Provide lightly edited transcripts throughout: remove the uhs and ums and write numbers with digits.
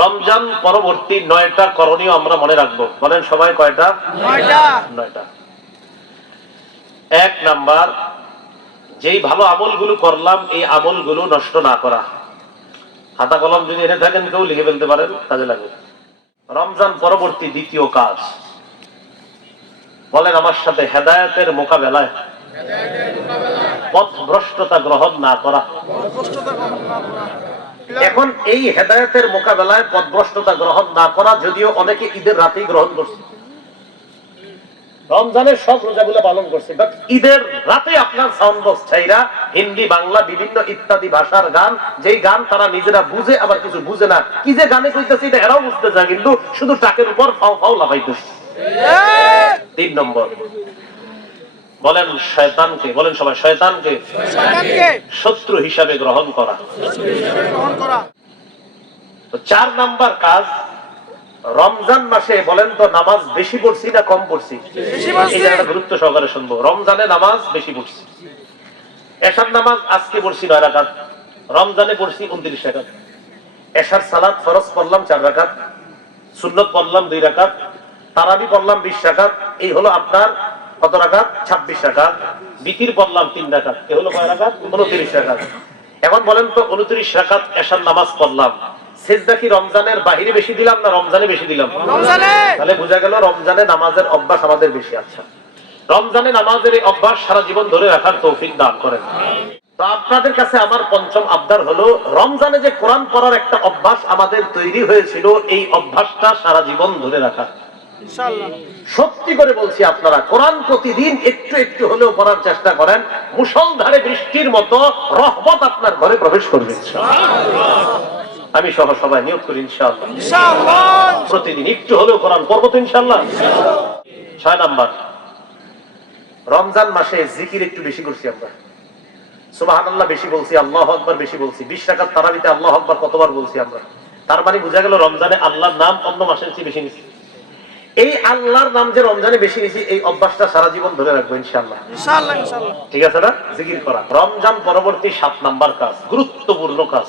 রমজান পরবর্তী 9টা করণীয় আমরা মনে রাখবো। বলেন সবাই কয়টা? 9টা। 1 নাম্বার, যেই ভালো আমলগুলো করলাম এই আমলগুলো নষ্ট না করা। খাতা কলম যদি এনে থাকেন কেউ লিখে ফেলতে পারেন, কাজে লাগবে। রমজান পরবর্তী দ্বিতীয় কাজ, বলেন আমার সাথে, হেদায়েতের মোকাবেলায় পথভ্রষ্টতা গ্রহণ না করা। এখন এই হেদায়েতের মোকাবেলায় পথভ্রষ্টতা গ্রহণ না করা যদিও অনেকে ঈদের রাতেই গ্রহণ করছে, রমজানের সব রোজাগুলো পালন করছে, বাট ঈদের রাতে আপনার সাউন্ড বক্স ছাইরা হিন্দি বাংলা বিভিন্ন ইত্যাদি ভাষার গান, যেই গান তারা নিজেরা বুঝে আবার কিছু বুঝে না, কি যে গানে কইতেছে এটা এরাও বুঝতে চায়, কিন্তু শুধু টাকের উপর ফাও ফাও লাফাইতেছে। 3 নম্বর, বলেন শয়তানকে, বলেন সবাই শয়তানকে শত্রু হিসাবে গ্রহণ করা। 4 নাম্বার কাজ, রমজান মাসে বলেন তো নামাজ বেশি পড়ছি না কম পড়ছি? এটা গুরুত্ব সহকারে শুনবো। রমজানে নামাজ বেশি পড়ছি। এশার নামাজ আজকে পড়ছি 9 রাকাত, রমজানে পড়ছি 29 রাকাত। এশার সালাত ফরজ পড়লাম 4 রাকাত, সুন্নত পড়লাম 2 রাকাত, তারাবি পড়লাম 20 রাকাত, এই হলো আপনার কত রাকাত? 26 রাকাত। বিতির পড়লাম 3 রাকাত, এই হলো কয় রাকাত? 29 রাকাত। এখন বলেন তো 29 রাকাত এশার নামাজ পড়লাম, সিজদা কি রমজানের বাহিরে বেশি দিলাম না রমজানে বেশি দিলাম? রমজানে। তাহলে বোঝা গেল রমজানে নামাজের অভ্যাস আমাদের বেশি। আচ্ছা, রমজানে নামাজের এই অভ্যাস সারা জীবন ধরে রাখার তৌফিক দান করেন। তো আপনাদের কাছে আমার পঞ্চম আবদার হলো, রমজানে যে কোরআন পড়ার একটা অভ্যাস আমাদের তৈরি হয়েছিল, এই অভ্যাসটা সারা জীবন ধরে রাখা। সত্যি করে বলছি, আপনারা কোরআন প্রতিদিন একটু একটু হলেও পড়ার চেষ্টা করেন, মুষলধারে বৃষ্টির মতো রহমত আপনার ঘরে প্রবেশ করবে। আমি সহ সবাই নিয়োগ করি ইনশাআল্লাহ প্রতিদিন একটু হলেও কোরআন পড়বো তো ইনশাআল্লাহ। 6 নাম্বার, রমজান মাসে জিকির একটু বেশি করছি আমরা। সুবহানাল্লাহ বেশি বলছি, আল্লাহু আকবার বেশি বলছি। 20 রাকাত তারাবিতে আল্লাহু আকবার কতবার বলছি আমরা? তার মানে বোঝা গেল রমজানে আল্লাহর নাম অন্য মাসের চেয়ে বেশি নিছি। এই আল্লাহর নাম যে রমজানে বেশি নিছি, এই অভ্যাসটা সারা জীবন ধরে রাখবো ইনশাআল্লাহ। ঠিক আছে না? জিকির করা। রমজান পরবর্তী 7 নাম্বার কাজ, গুরুত্বপূর্ণ কাজ,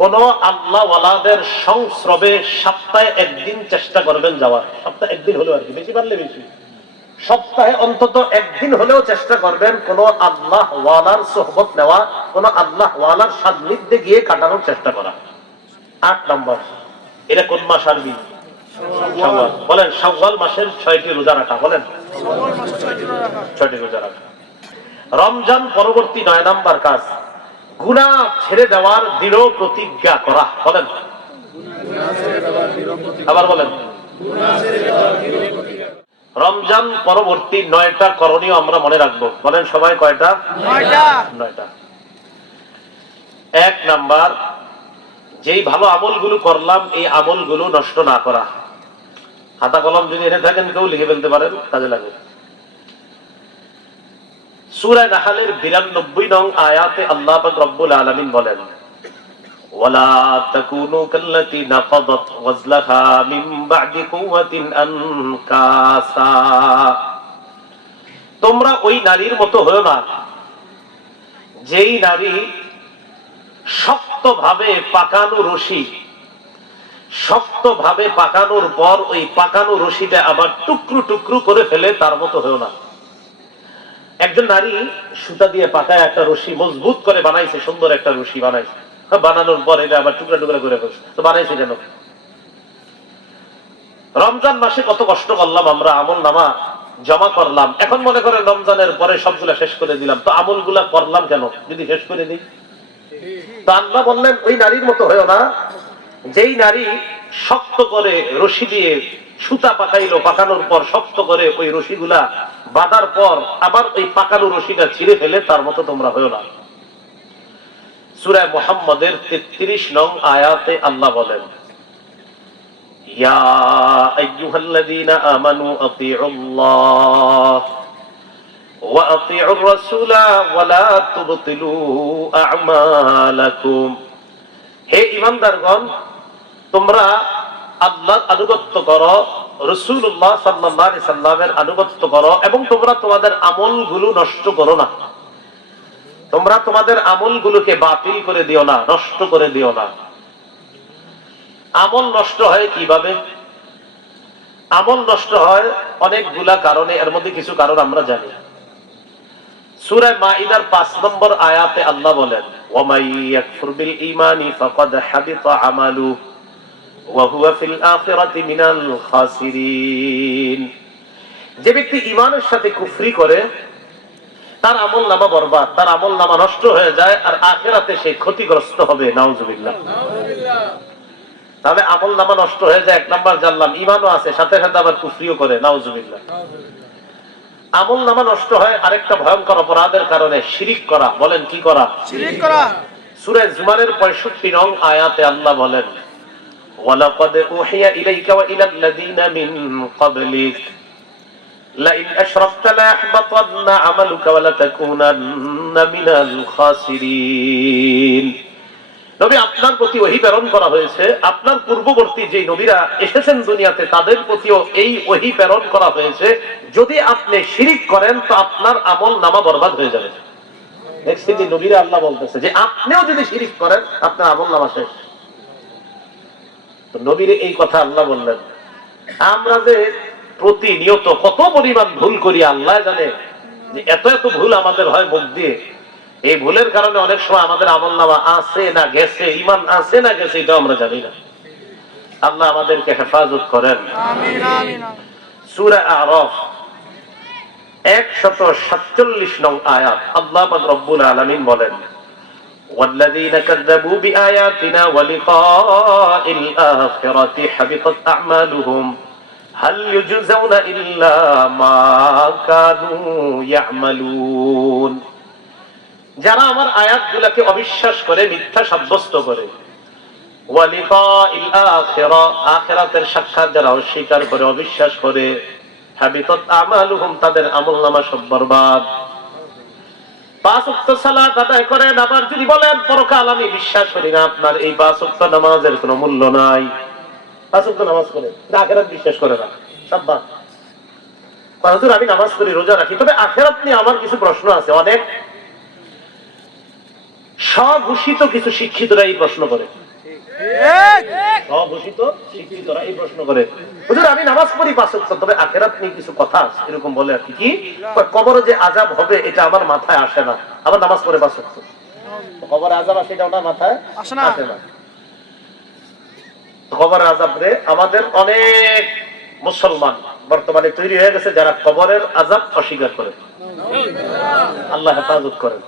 কোন আল্লাহ ওয়ালাদের সংস্রবে সপ্তাহে 1 দিন চেষ্টা করবেন যাওয়ার। সপ্তাহে 1 দিন হলেও আর কি, বেশি পারলে বেশি, সপ্তাহে অন্তত 1 দিন হলেও চেষ্টা করবেন কোন আল্লাহ ওয়ালার সোহবত নেওয়া, কোন আল্লাহ ওয়ালার সান্নিধ্যে গিয়ে কাটানোর চেষ্টা করা। 8 নম্বর, এটা কোন মাস আরবি? শাওয়াল। বলেন শাওয়াল মাসের 6টি রোজা রাখা। বলেন 6টি রোজা রাখা। রমজান পরবর্তী 9 নাম্বার কাজ, গুনাহ ছেড়ে দেওয়ার দৃঢ় প্রতিজ্ঞা করা। বলেন আবার বলেন। রমজান পরবর্তী 9টা করণীয় আমরা মনে রাখবো। বলেন সবাই কয়টা? 9টা। 1 নাম্বার, যেই ভালো আমলগুলো করলাম এই আমলগুলো নষ্ট না করা। খাতা কলম যদি এনে থাকেন কেউ লিখে ফেলতে পারেন, কাজে লাগবে। সূরা নাহলের 92 নং আয়াতে আল্লাহ পাক রব্বুল আলামিন বলেন, ওয়ালা তাকুনু কাল্লাতী নাকাদাত ওয়াজলাহা মিন বা'দি কুওয়াতিন আনকাসা। তোমরা ওই নারীর মতো হয়ো না যেই নারী শক্তভাবে পাকানো রশি, শক্তভাবে পাকানোর পর ওই পাকানো রশিটা আবার টুকরো টুকরো করে ফেলে, তার মতো হয়ো না। একজন নারী সুতা দিয়ে পাকায় একটা রশি মজবুত করে বানাইছে, সুন্দর একটা রশি বানাইছে, বানানোর পর এটা আবার টুকরা টুকরা করে ফেলছে, তো বানাইছে কেন? রমজান মাসে কত কষ্ট করলাম আমরা, আমল নামা জমা করলাম, এখন মনে করেন রমজানের পরে সবগুলা শেষ করে দিলাম, তো আমলগুলা করলাম কেন যদি শেষ করে দিই? তো আল্লাহ বললেন ওই নারীর মতো হয়ো না যেই নারী শক্ত করে রশি দিয়ে সুতা পাকাইলো, পাকানোর পর শক্ত করে ওই রশিগুলা বাঁধার পর আবার ওই পাকানো রশিটা ছিঁড়ে ফেলে, তার মতো তোমরা হয়ো না। সূরা মুহাম্মদের 33 নং আয়াতে আল্লাহ বলেন, ইয়া আইয়ুহাল্লাযীনা আমানু আতিউল্লাহ ওয়া আতিউর রাসূলা ওয়া লা তুবতিলু আ'মালাকুম। হে ঈমানদারগণ, তোমরা আল্লাহর আনুগত্য করো, রাসূলুল্লাহ সাল্লাল্লাহু আলাইহি সাল্লামের আনুগত্য করো, এবং তোমরা তোমাদের আমলগুলো নষ্ট করো না। তোমরা তোমাদের আমলগুলোকে বাতিল করে দিও না, নষ্ট করে দিও না। আমল নষ্ট হয় কিভাবে? আমল নষ্ট হয় অনেকগুলা কারণে, এর মধ্যে কিছু কারণ আমরা জানি। সূরা মাইদার 5 নম্বর আয়াতে আল্লাহ বলেন, ওয়ামাই ইয়াকফুর বিল ঈমানি ফাকাদ হাবিতা আমালুহু ওয়া হুয়া ফিল আখিরাতি মিনাল খাসিরিন। যে ব্যক্তি ঈমানের সাথে কুফরি করে তার আমলনামা বরবাদ, তার আমলনামা নষ্ট হয়ে যায়, আর আখিরাতে সে ক্ষতিগ্রস্ত হবে। নাউজুবিল্লাহ। তাহলে আমলনামা নষ্ট হয়ে যায়, এক নাম্বার জানলাম। ঈমানও আছে, সাথে সাথে আবার কুফরিও করে। নাউজুবিল্লাহ। আমলনামা নষ্ট হয় আরেকটা ভয়ঙ্কর অপরাধের কারণে, শিরিক করা। বলেন কি করা? শিরিক করা। সূরা জুমারের 65 নং আয়াতে আল্লাহ বলেন, ওয়ালাকাদ উহিয়া ইলাইকা ওয়া ইলাল্লাযীনা মিন ক্বাবলিক লাইন আশরাকতা লায়াহবাতান্না আমালুকা ওয়া লাতাকুনান্না মিনাল খাসিরিন। নবী, আপনার প্রতি ওহী প্রেরণ করা হয়েছে, আপনার পূর্ববর্তী যে নবীরা এসেছেন দুনিয়াতে তাদের প্রতিও এই ওহী প্রেরণ করা হয়েছে, যদি আপনি শিরিক করেন তো আপনার আমলনামা বরবাদ হয়ে যাবে। দেখছেন যে নবীরা আল্লাহ বলতেছে যে আপনিও যদি শিরিক করেন আপনার আমলনামা শেষ। তো নবীরে এই কথা আল্লাহ বললেন। আমরা যে প্রতিনিয়ত কত পরিমাণ ভুল করি আল্লাহ জানে, যে এত এত ভুল আমাদের হয় মুখ দিয়ে। এই ভুলের কারণে অনেক সময় আমাদের আমলনামা আছে না গেছে, ঈমান আছে না গেছে, এটা আমরা জানি না। আল্লাহ আমাদেরকে হেফাজত করেন। আমিন আমিন। সূরা আরাফ 147 নং আয়াত আল্লাহ পাক রব্বুল আলামিন বলেন, ওয়াল্লাযীনা কাযযাবু বিআয়াতিনা ওয়া লিকাইল আখিরাতি হাবিতাত আ'মালুহুম হাল ইউজজাউনা ইল্লা মা কানু ইয়া'মালুন। যারা আমার আয়াতগুলোকে অবিশ্বাস করে, মিথ্যা সাব্যস্ত করে, ওয়া লিকাইল আখিরা, আখিরাতের সাক্ষাৎ যারা অস্বীকার করে, অবিশ্বাস করে, হাবিতাত আমালুহুম, তাদের আমলনামা সব বরবাদ। 5 ওয়াক্ত সালাত আদায় করেন, আবার যদি বলেন পরকাল আমি বিশ্বাস করি না, আপনার এই 5 ওয়াক্ত নামাজের কোনো মূল্য নাই। 5 ওয়াক্ত নামাজ করে আখিরাত বিশ্বাস করে না, সব বাদ। হুজুর আমি নামাজ করি, রোজা রাখি, তবে আখিরাত নিয়ে আমার কিছু প্রশ্ন আছে। অনেক স্বঘোষিত কিছু শিক্ষিতরা এই প্রশ্ন করে, স্বঘোষিত শিক্ষিতরা এই প্রশ্ন করে, হুজুর আমি নামাজ পড়ি 5 ওয়াক্ত, তবে আখিরাত নিয়ে কিছু কথা আছে, এরকম বলে আর কি। কবরে যে আযাব হবে এটা আমার মাথায় আসে না, আবার নামাজ পড়ে 5 ওয়াক্ত। কবরে আযাব আসে, এটা ওনার মাথায় আসে না। কবরের আযাব রে আমাদের অনেক মুসলমান বর্তমানে তৈরি হয়ে গেছে যারা কবরের আযাব অস্বীকার করে। আল্লাহ হেফাজত করেন।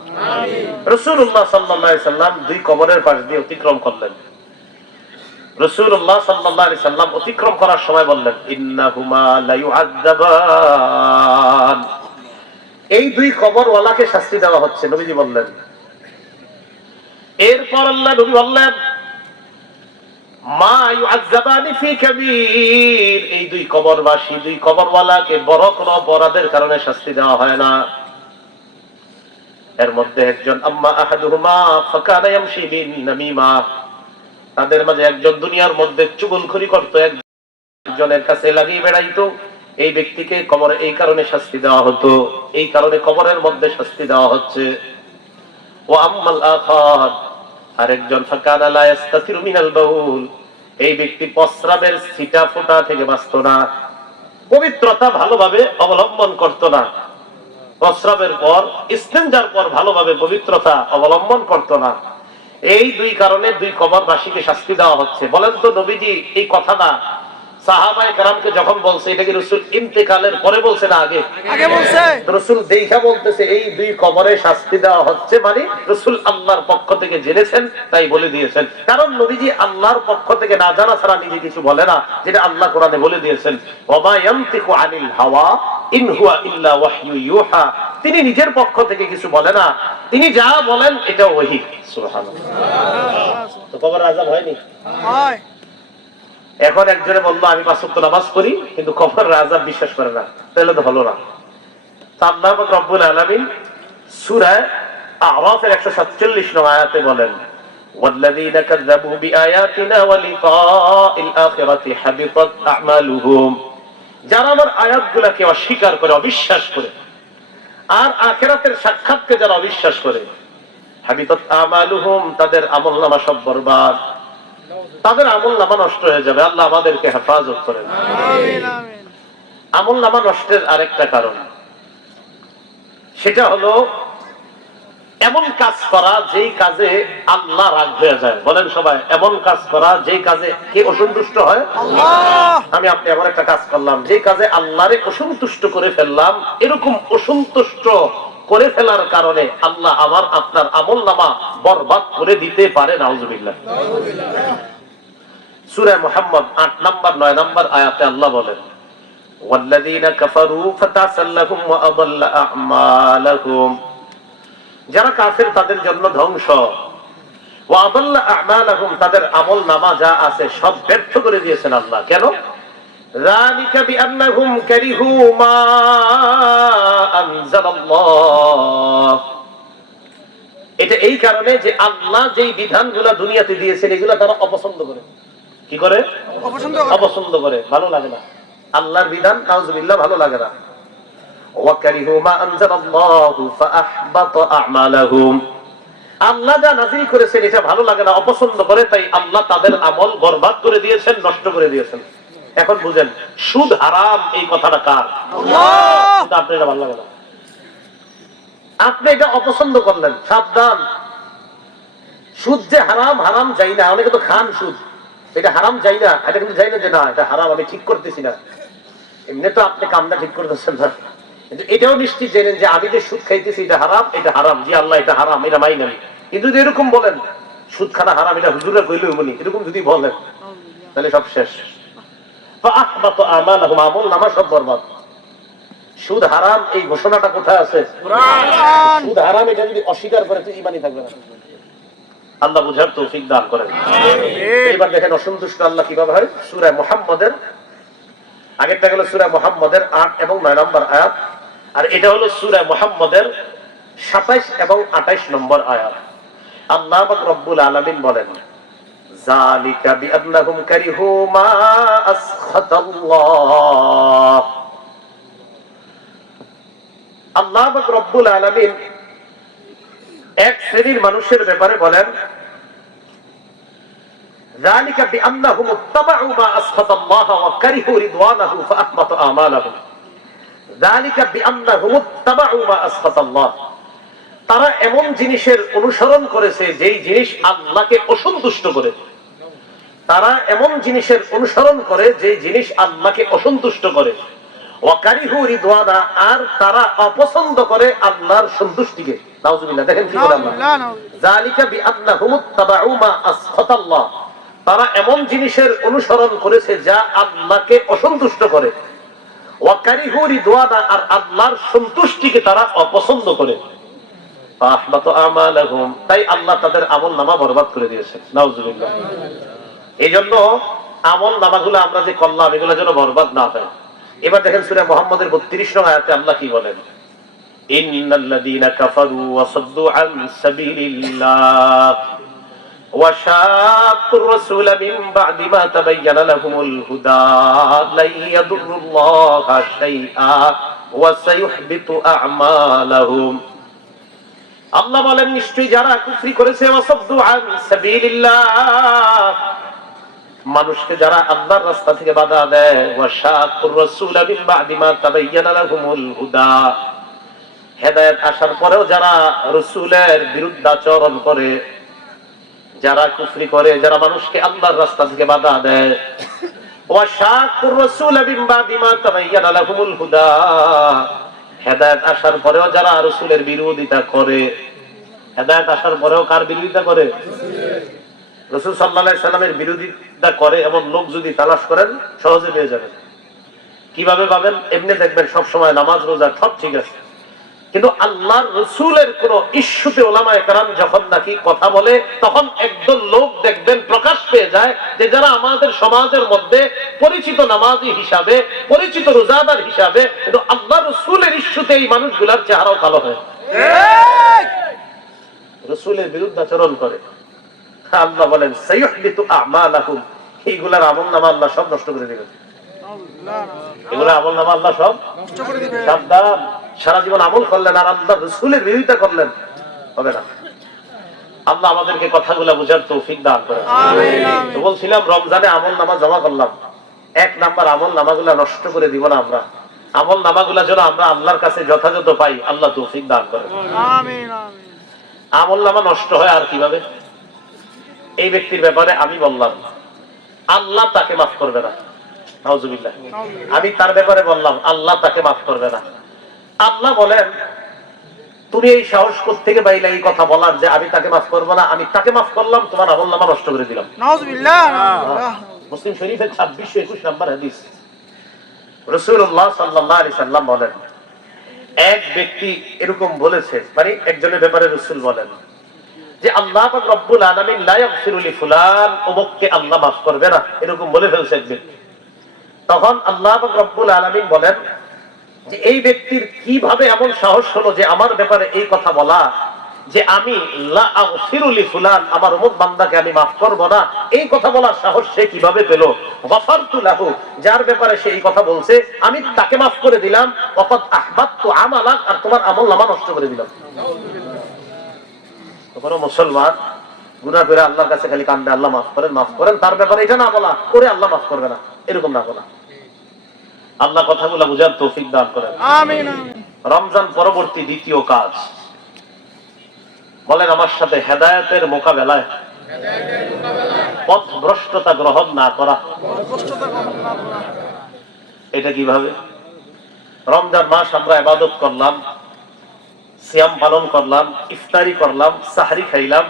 রাসূলুল্লাহ সাল্লাল্লাহু আলাইহি সাল্লাম 2 কবরের পাশ দিয়ে অতিক্রম করলেন। রাসূলুল্লাহ সাল্লাল্লাহু আলাইহি সাল্লাম অতিক্রম করার সময় বললেন, ইন্নাহুমা লা ইউআযাবান। এই 2 কবরওয়ালাকে শাস্তি দেওয়া হচ্ছে, নবীজি বললেন। এরপর আল্লাহ নবী বললেন, মা ইউআযাবানি ফি কাবীর। এই 2 কবরবাসী, 2 কবরওয়ালাকে বড় কোনো অপরাধের কারণে শাস্তি দেওয়া হয় না। এর মধ্যে একজন, আম্মা আহাদুহুমা ফাকানা ইয়ামশি বিন নামিমা, তাদের মাঝে একজন দুনিয়ার মধ্যে চুগলখড়ি করত, একজনের কাছে লাগিয়ে বেড়াইতো। এই ব্যক্তিকে কবরে এই কারণে শাস্তি দেওয়া হতো, এই কারণে কবরের মধ্যে শাস্তি দেওয়া হচ্ছে। ওয়া আম্মাল আখার, আরেকজন, ফাকানা লা ইস্তাতিরু মিনাল বাউল, এই ব্যক্তি প্রস্রাবের ছিটা ফোঁটা থেকে বাঁচত না, পবিত্রতা ভালোভাবে অবলম্বন করত না, প্রস্রাবের পর, ইস্তেঞ্জার পর ভালোভাবে পবিত্রতা অবলম্বন করত না। এই 2 কারণে 2 কবরবাসীকে শাস্তি দেওয়া হচ্ছে। বলেন তো নবীজি এই কথাটা সাহাবায়ে কেরামকে যখন বলছে, এটা কি রাসূল ইন্তেকালের পরে বলছে না আগে? আগে বলছে। রাসূল দেখা বলতেছে এই 2 কবরে শাস্তি দেওয়া হচ্ছে, মানে রাসূল আল্লাহর পক্ষ থেকে জেনেছেন তাই বলে দিয়েছেন। কারণ নবীজি আল্লাহর পক্ষ থেকে না জানা ছাড়া নিজে কিছু বলে না, যেটা আল্লাহ কোরআনে বলে দিয়েছেন, ওয়া মা ইয়ানতিকু আনিল হাওয়া ইন হুয়া ইল্লা ওয়াহয়ু ইউহা। তিনি নিজের পক্ষ থেকে কিছু বলে না, তিনি যা বলেন এটা ওহী। সুবহানাল্লাহ। তো কবর আযাব হয়নি? হয়। এখন একজনে বললো আমি 5 ওয়াক্ত নামাজ পড়ি কিন্তু কবরের আযাব বিশ্বাস করে না, তাহলে তো হলো না। আল্লাহ পাক রব্বুল আলামিন সূরা আরাফের 147 নং আয়াতে বলেন, ওয়াল্লাযীনা কাযযাবু বিআয়াতিনা ওয়া লিকাইল আখিরাতি হাবিতাত আ'মালুহুম। যারা আমার আয়াতগুলোকে অস্বীকার করে, অবিশ্বাস করে, আর আখিরাতের সাক্ষাৎকে যারা অবিশ্বাস করে, হাবিতাত আমালুহুম, তাদের আমলনামা সব বরবাদ। তাদের আমল নামা নষ্ট হয়ে যাবে। আল্লাহ আমাদেরকে হেফাজত করেন। আমল নামা নষ্টের আরেকটা কারণ, সেটা হলো এমন কাজ করা যেই কাজে আল্লাহ রাগ হয়ে যায়। বলেন সবাই, এমন কাজ করা যেই কাজে কে অসন্তুষ্ট হয়? আমি আপনি এমন একটা কাজ করলাম যেই কাজে আল্লাহরে অসন্তুষ্ট করে ফেললাম, এরকম অসন্তুষ্ট করে ফেলার কারণে আল্লাহ আমার আপনার আমল নামা বরবাদ করে দিতে পারে। নাউজুবিল্লাহ। সূরা মুহাম্মদ ৮ নম্বর ৯ নম্বর আয়াতে আল্লাহ বলেন, ওয়াল্লাযীনা কাফারু ফাতাসাল্লাহুম ওয়া আদাল্লা আ'মালাহুম, যারা কাফের তাদের জন্য ধ্বংস, ওয়া আদাল্লা আ'মালাহুম, তাদের আমল নামা যা আছে সব ব্যর্থ করে দিয়েছেন আল্লাহ। কেন? যালিকা বিআন্নাহুম কারিহু মা আনজালাল্লাহ, এটা এই কারণে যে আল্লাহ যেই বিধানগুলো দুনিয়াতে দিয়েছেন এগুলো তারা অপছন্দ করে। কি করে? অপছন্দ করে, ভালো লাগে না আল্লাহর বিধান। নাউজুবিল্লাহ, ভালো লাগে না। ওয়াকারিহু মা আনজালাল্লাহু ফাআহবাতা আ'মালাহুম, আল্লাহ যা নাযিল করেছেন এটা ভালো লাগে না, অপছন্দ করে, তাই আল্লাহ তাদের আমল বরবাদ করে দিয়েছেন, নষ্ট করে দিয়েছেন। এখন বুঝেন, সুদ হারাম এই কথাটা কার? আল্লাহ। কিন্তু আপনি এটা ভালো লাগে না, আপনি এটা অপছন্দ করলেন। সাবধান, সুদ যে হারাম, হারাম যাই না, অনেকে তো খান সুদ, এটা হারাম যাই না, এটা কিন্তু যাই না যে না এটা হারাম, আমি ঠিক করতেছি না। এমনি তো আপনি কামটা ঠিক করতেছেন না, কিন্তু এটাও নিশ্চিত জেনেন যে আমি যে সুদ খাইতেছি এটা হারাম, এটা হারাম, জি আল্লাহ এটা হারাম, এটা মাই না। কিন্তু যদি এরকম বলেন সুদ খানা হারাম, এটা হুজুরা কইলে বলি, এরকম যদি বলেন তাহলে সব শেষ। আমল নামা সব বরবাদ। সুদ হারাম এই ঘোষণাটা কোথায় আছে? সুদ হারাম এটা যদি অস্বীকার করে তুই ইমানই থাকবে না। আল্লাহ বুঝার তৌফিক দান করেন। এবার দেখেন অসন্তুষ্ট আল্লাহ কিভাবে হয়। সূরা মুহাম্মদের আগেরটা গেল সূরা মুহাম্মদের ৮ এবং ৯ নম্বর আয়াত, আর এটা হলো সূরা মুহাম্মদের ২৭ এবং ২৮ নম্বর আয়াত। আল্লাহ পাক রব্বুল আলামিন বলেন, যালিকা বিআন্নাহুম কারিহু মা আসখাতাল্লাহ। আল্লাহ পাক রব্বুল আলামিন এক শ্রেণীর মানুষের ব্যাপারে বলেন, যালিকা বিআন্নাহুম ইত্তাবাউ মা আসখাতাল্লাহ ওয়া কারিহু রিদওয়ানাহু ফাআহবাতা আমালাহুম। যালিকা বিআন্নাহুম ইত্তাবাউ মা আসখাতাল্লাহ, তারা এমন জিনিসের অনুসরণ করেছে যেই জিনিস আল্লাহকে অসন্তুষ্ট করে। তারা এমন জিনিসের অনুসরণ করে যেই জিনিস আল্লাহকে অসন্তুষ্ট করে। ওয়া কারিহু রিদওয়ানা, আর তারা অপছন্দ করে আল্লাহর সন্তুষ্টিকে। নাউজুবিল্লাহ। দেখেন কি বলে আল্লাহ, যালিকা বিআন্নাহুম ইত্তাবাউ মা আসখাতাল্লাহ, তারা এমন জিনিসের অনুসরণ করেছে যা আল্লাহকে অসন্তুষ্ট করে। ওয়া কারিহু রিদওয়ানা, আর আল্লাহর সন্তুষ্টিকে তারা অপছন্দ করে। ফাআহবাতা আমালাহুম, তাই আল্লাহ তাদের আমল নামা বরবাদ করে দিয়েছেন। নাউজুবিল্লাহ। এই জন্য আমল নামাগুলো আমরা যে করলাম এগুলো যেন বরবাদ না হয়। এবার দেখেন সূরা মুহাম্মদের ৩২ নং আয়াতে আল্লাহ কি বলেন, ইন্নাল্লাযীনা কাফারু ওয়া সাদ্দু আন সাবিলিল্লাহ ওয়া শাক্কুর রাসূলা মিন বা'দি মা তাবায়্যানা লাহুমুল হুদা লা ইয়াদুররুল্লাহা শাইআ ওয়া সায়ুহবিতু আ'মালাহুম। আল্লাহ বলেন, নিশ্চয়ই যারা কুফরি করেছে, ওয়াসাদ্দু আন সাবিলিল্লাহ, মানুষকে যারা আল্লাহর রাস্তা থেকে বাধা দেয়, ওয়াশাকুর রাসূলা মিন বা'দি মা তাবায়্যানা লাহুমুল হুদা, হেদায়েত আসার পরেও যারা রাসূলের বিরুদ্ধাচরণ করে, যারা কুফরি করে, যারা মানুষকে আল্লাহর রাস্তা থেকে বাধা দেয়, ওয়াশাকুর রাসূলা মিন বা'দি মা তাবায়্যানা লাহুমুল হুদা, হেদায়েত আসার পরেও যারা রাসূলের বিরোধিতা করে। হেদায়েত আসার পরেও কার বিরোধিতা করে? রাসূল সাল্লাল্লাহু আলাইহি সাল্লামের বিরোধিতা করে এমন লোক যদি তালাশ করেন সহজে পেয়ে যাবেন। কিভাবে পাবেন? এমনি দেখবেন সব সময় নামাজ রোজা সব ঠিক আছে, কিন্তু আল্লাহর রাসূলের কোন ইস্যুতে উলামায়ে কেরাম যখন নাকি কথা বলে, তখন একদল লোক দেখবেন প্রকাশ পেয়ে যায় যে যারা আমাদের সমাজের মধ্যে পরিচিত নামাজি হিসাবে, পরিচিত রোজাদার হিসাবে, কিন্তু আল্লাহর রাসূলের ইস্যুতে এই মানুষগুলোর চেহারাও কালো হয়, রাসূলের বিরুদ্ধাচরণ করে। আল্লাহ বলেন, সায়ুহবিতু আ'মালাহুম, এইগুলার আমলনামা আল্লাহ সব নষ্ট করে দিবেন। এগুলা আমলনামা আল্লাহ সব নষ্ট করে দিবেন। সাবধান, সারা জীবন আমল করলেন আর আল্লাহর রাসূলের বিরোধিতা করলেন, হবে না। আল্লাহ আমাদেরকে কথাগুলো বোঝার তৌফিক দান করেন। তো বলছিলাম রমজানে আমল নামা জমা করলাম, 1 নাম্বার আমল নামাগুলা নষ্ট করে দিব না আমরা। আমল নামাগুলা যেন আমরা আল্লাহর কাছে যথাযথ পাই, আল্লাহ তৌফিক দান করেন। আমল নামা নষ্ট হয় আর কিভাবে? এই ব্যক্তির ব্যাপারে আমি বললাম আল্লাহ তাকে মাফ করবে না, নাউজুবিল্লাহ। আমি তার ব্যাপারে বললাম আল্লাহ তাকে মাফ করবে না। আল্লাহ বলেন তুমি এই সাহস কোত্থেকে পাইলে এই কথা বলার যে আমি তাকে মাফ করবো না? আমি তাকে মাফ করলাম, তোমার আমলনামা নষ্ট করে দিলাম। নাউজুবিল্লাহ। মুসলিম শরীফের 2621 নম্বর হাদিস। রাসূলুল্লাহ সাল্লাল্লাহু আলাইহি সাল্লাম বলেন এক ব্যক্তি এরকম বলেছে, মানে একজনের ব্যাপারে রাসূল বলেন যে আল্লাহ পাক রব্বুল আলামিন লা ইয়াগফিরু লি ফুলান, অমুককে আল্লাহ মাফ করবে না, এরকম বলে ফেলছে এক ব্যক্তি। তখন আল্লাহ পাক রব্বুল আলামিন বলেন যে এই ব্যক্তির কিভাবে এমন সাহস হলো যে আমার ব্যাপারে এই কথা বলা যে আমি লা আগফিরু লি ফুলান, আমার অমুক বান্দাকে আমি মাফ করব না, এই কথা বলার সাহস সে কিভাবে পেল? গফারতু লাহু, যার ব্যাপারে সে এই কথা বলছে আমি তাকে মাফ করে দিলাম। ওয়াকাদ আহবাতু আমালাক, আর তোমার আমলনামা নষ্ট করে দিলাম। তোমরা মুসলমান গুনাহ করে আল্লাহর কাছে খালি কান্দে আল্লাহ মাফ করেন মাফ করেন, তার ব্যাপারে এটা না বলা করে আল্লাহ মাফ করবে না, এরকম না বলা। আল্লাহ কথাগুলো বুঝার তৌফিক দান করেন। আমিন। রমজান পরবর্তী দ্বিতীয় কাজ, বলেন আমার সাথে, হেদায়েতের মোকাবেলায় পথভ্রষ্টতা গ্রহণ না করা। এটা কিভাবে? রমজান মাস আমরা ইবাদত করলাম, সিয়াম পালন করলাম, ইফতারি করলাম, সাহরি খাইলাম,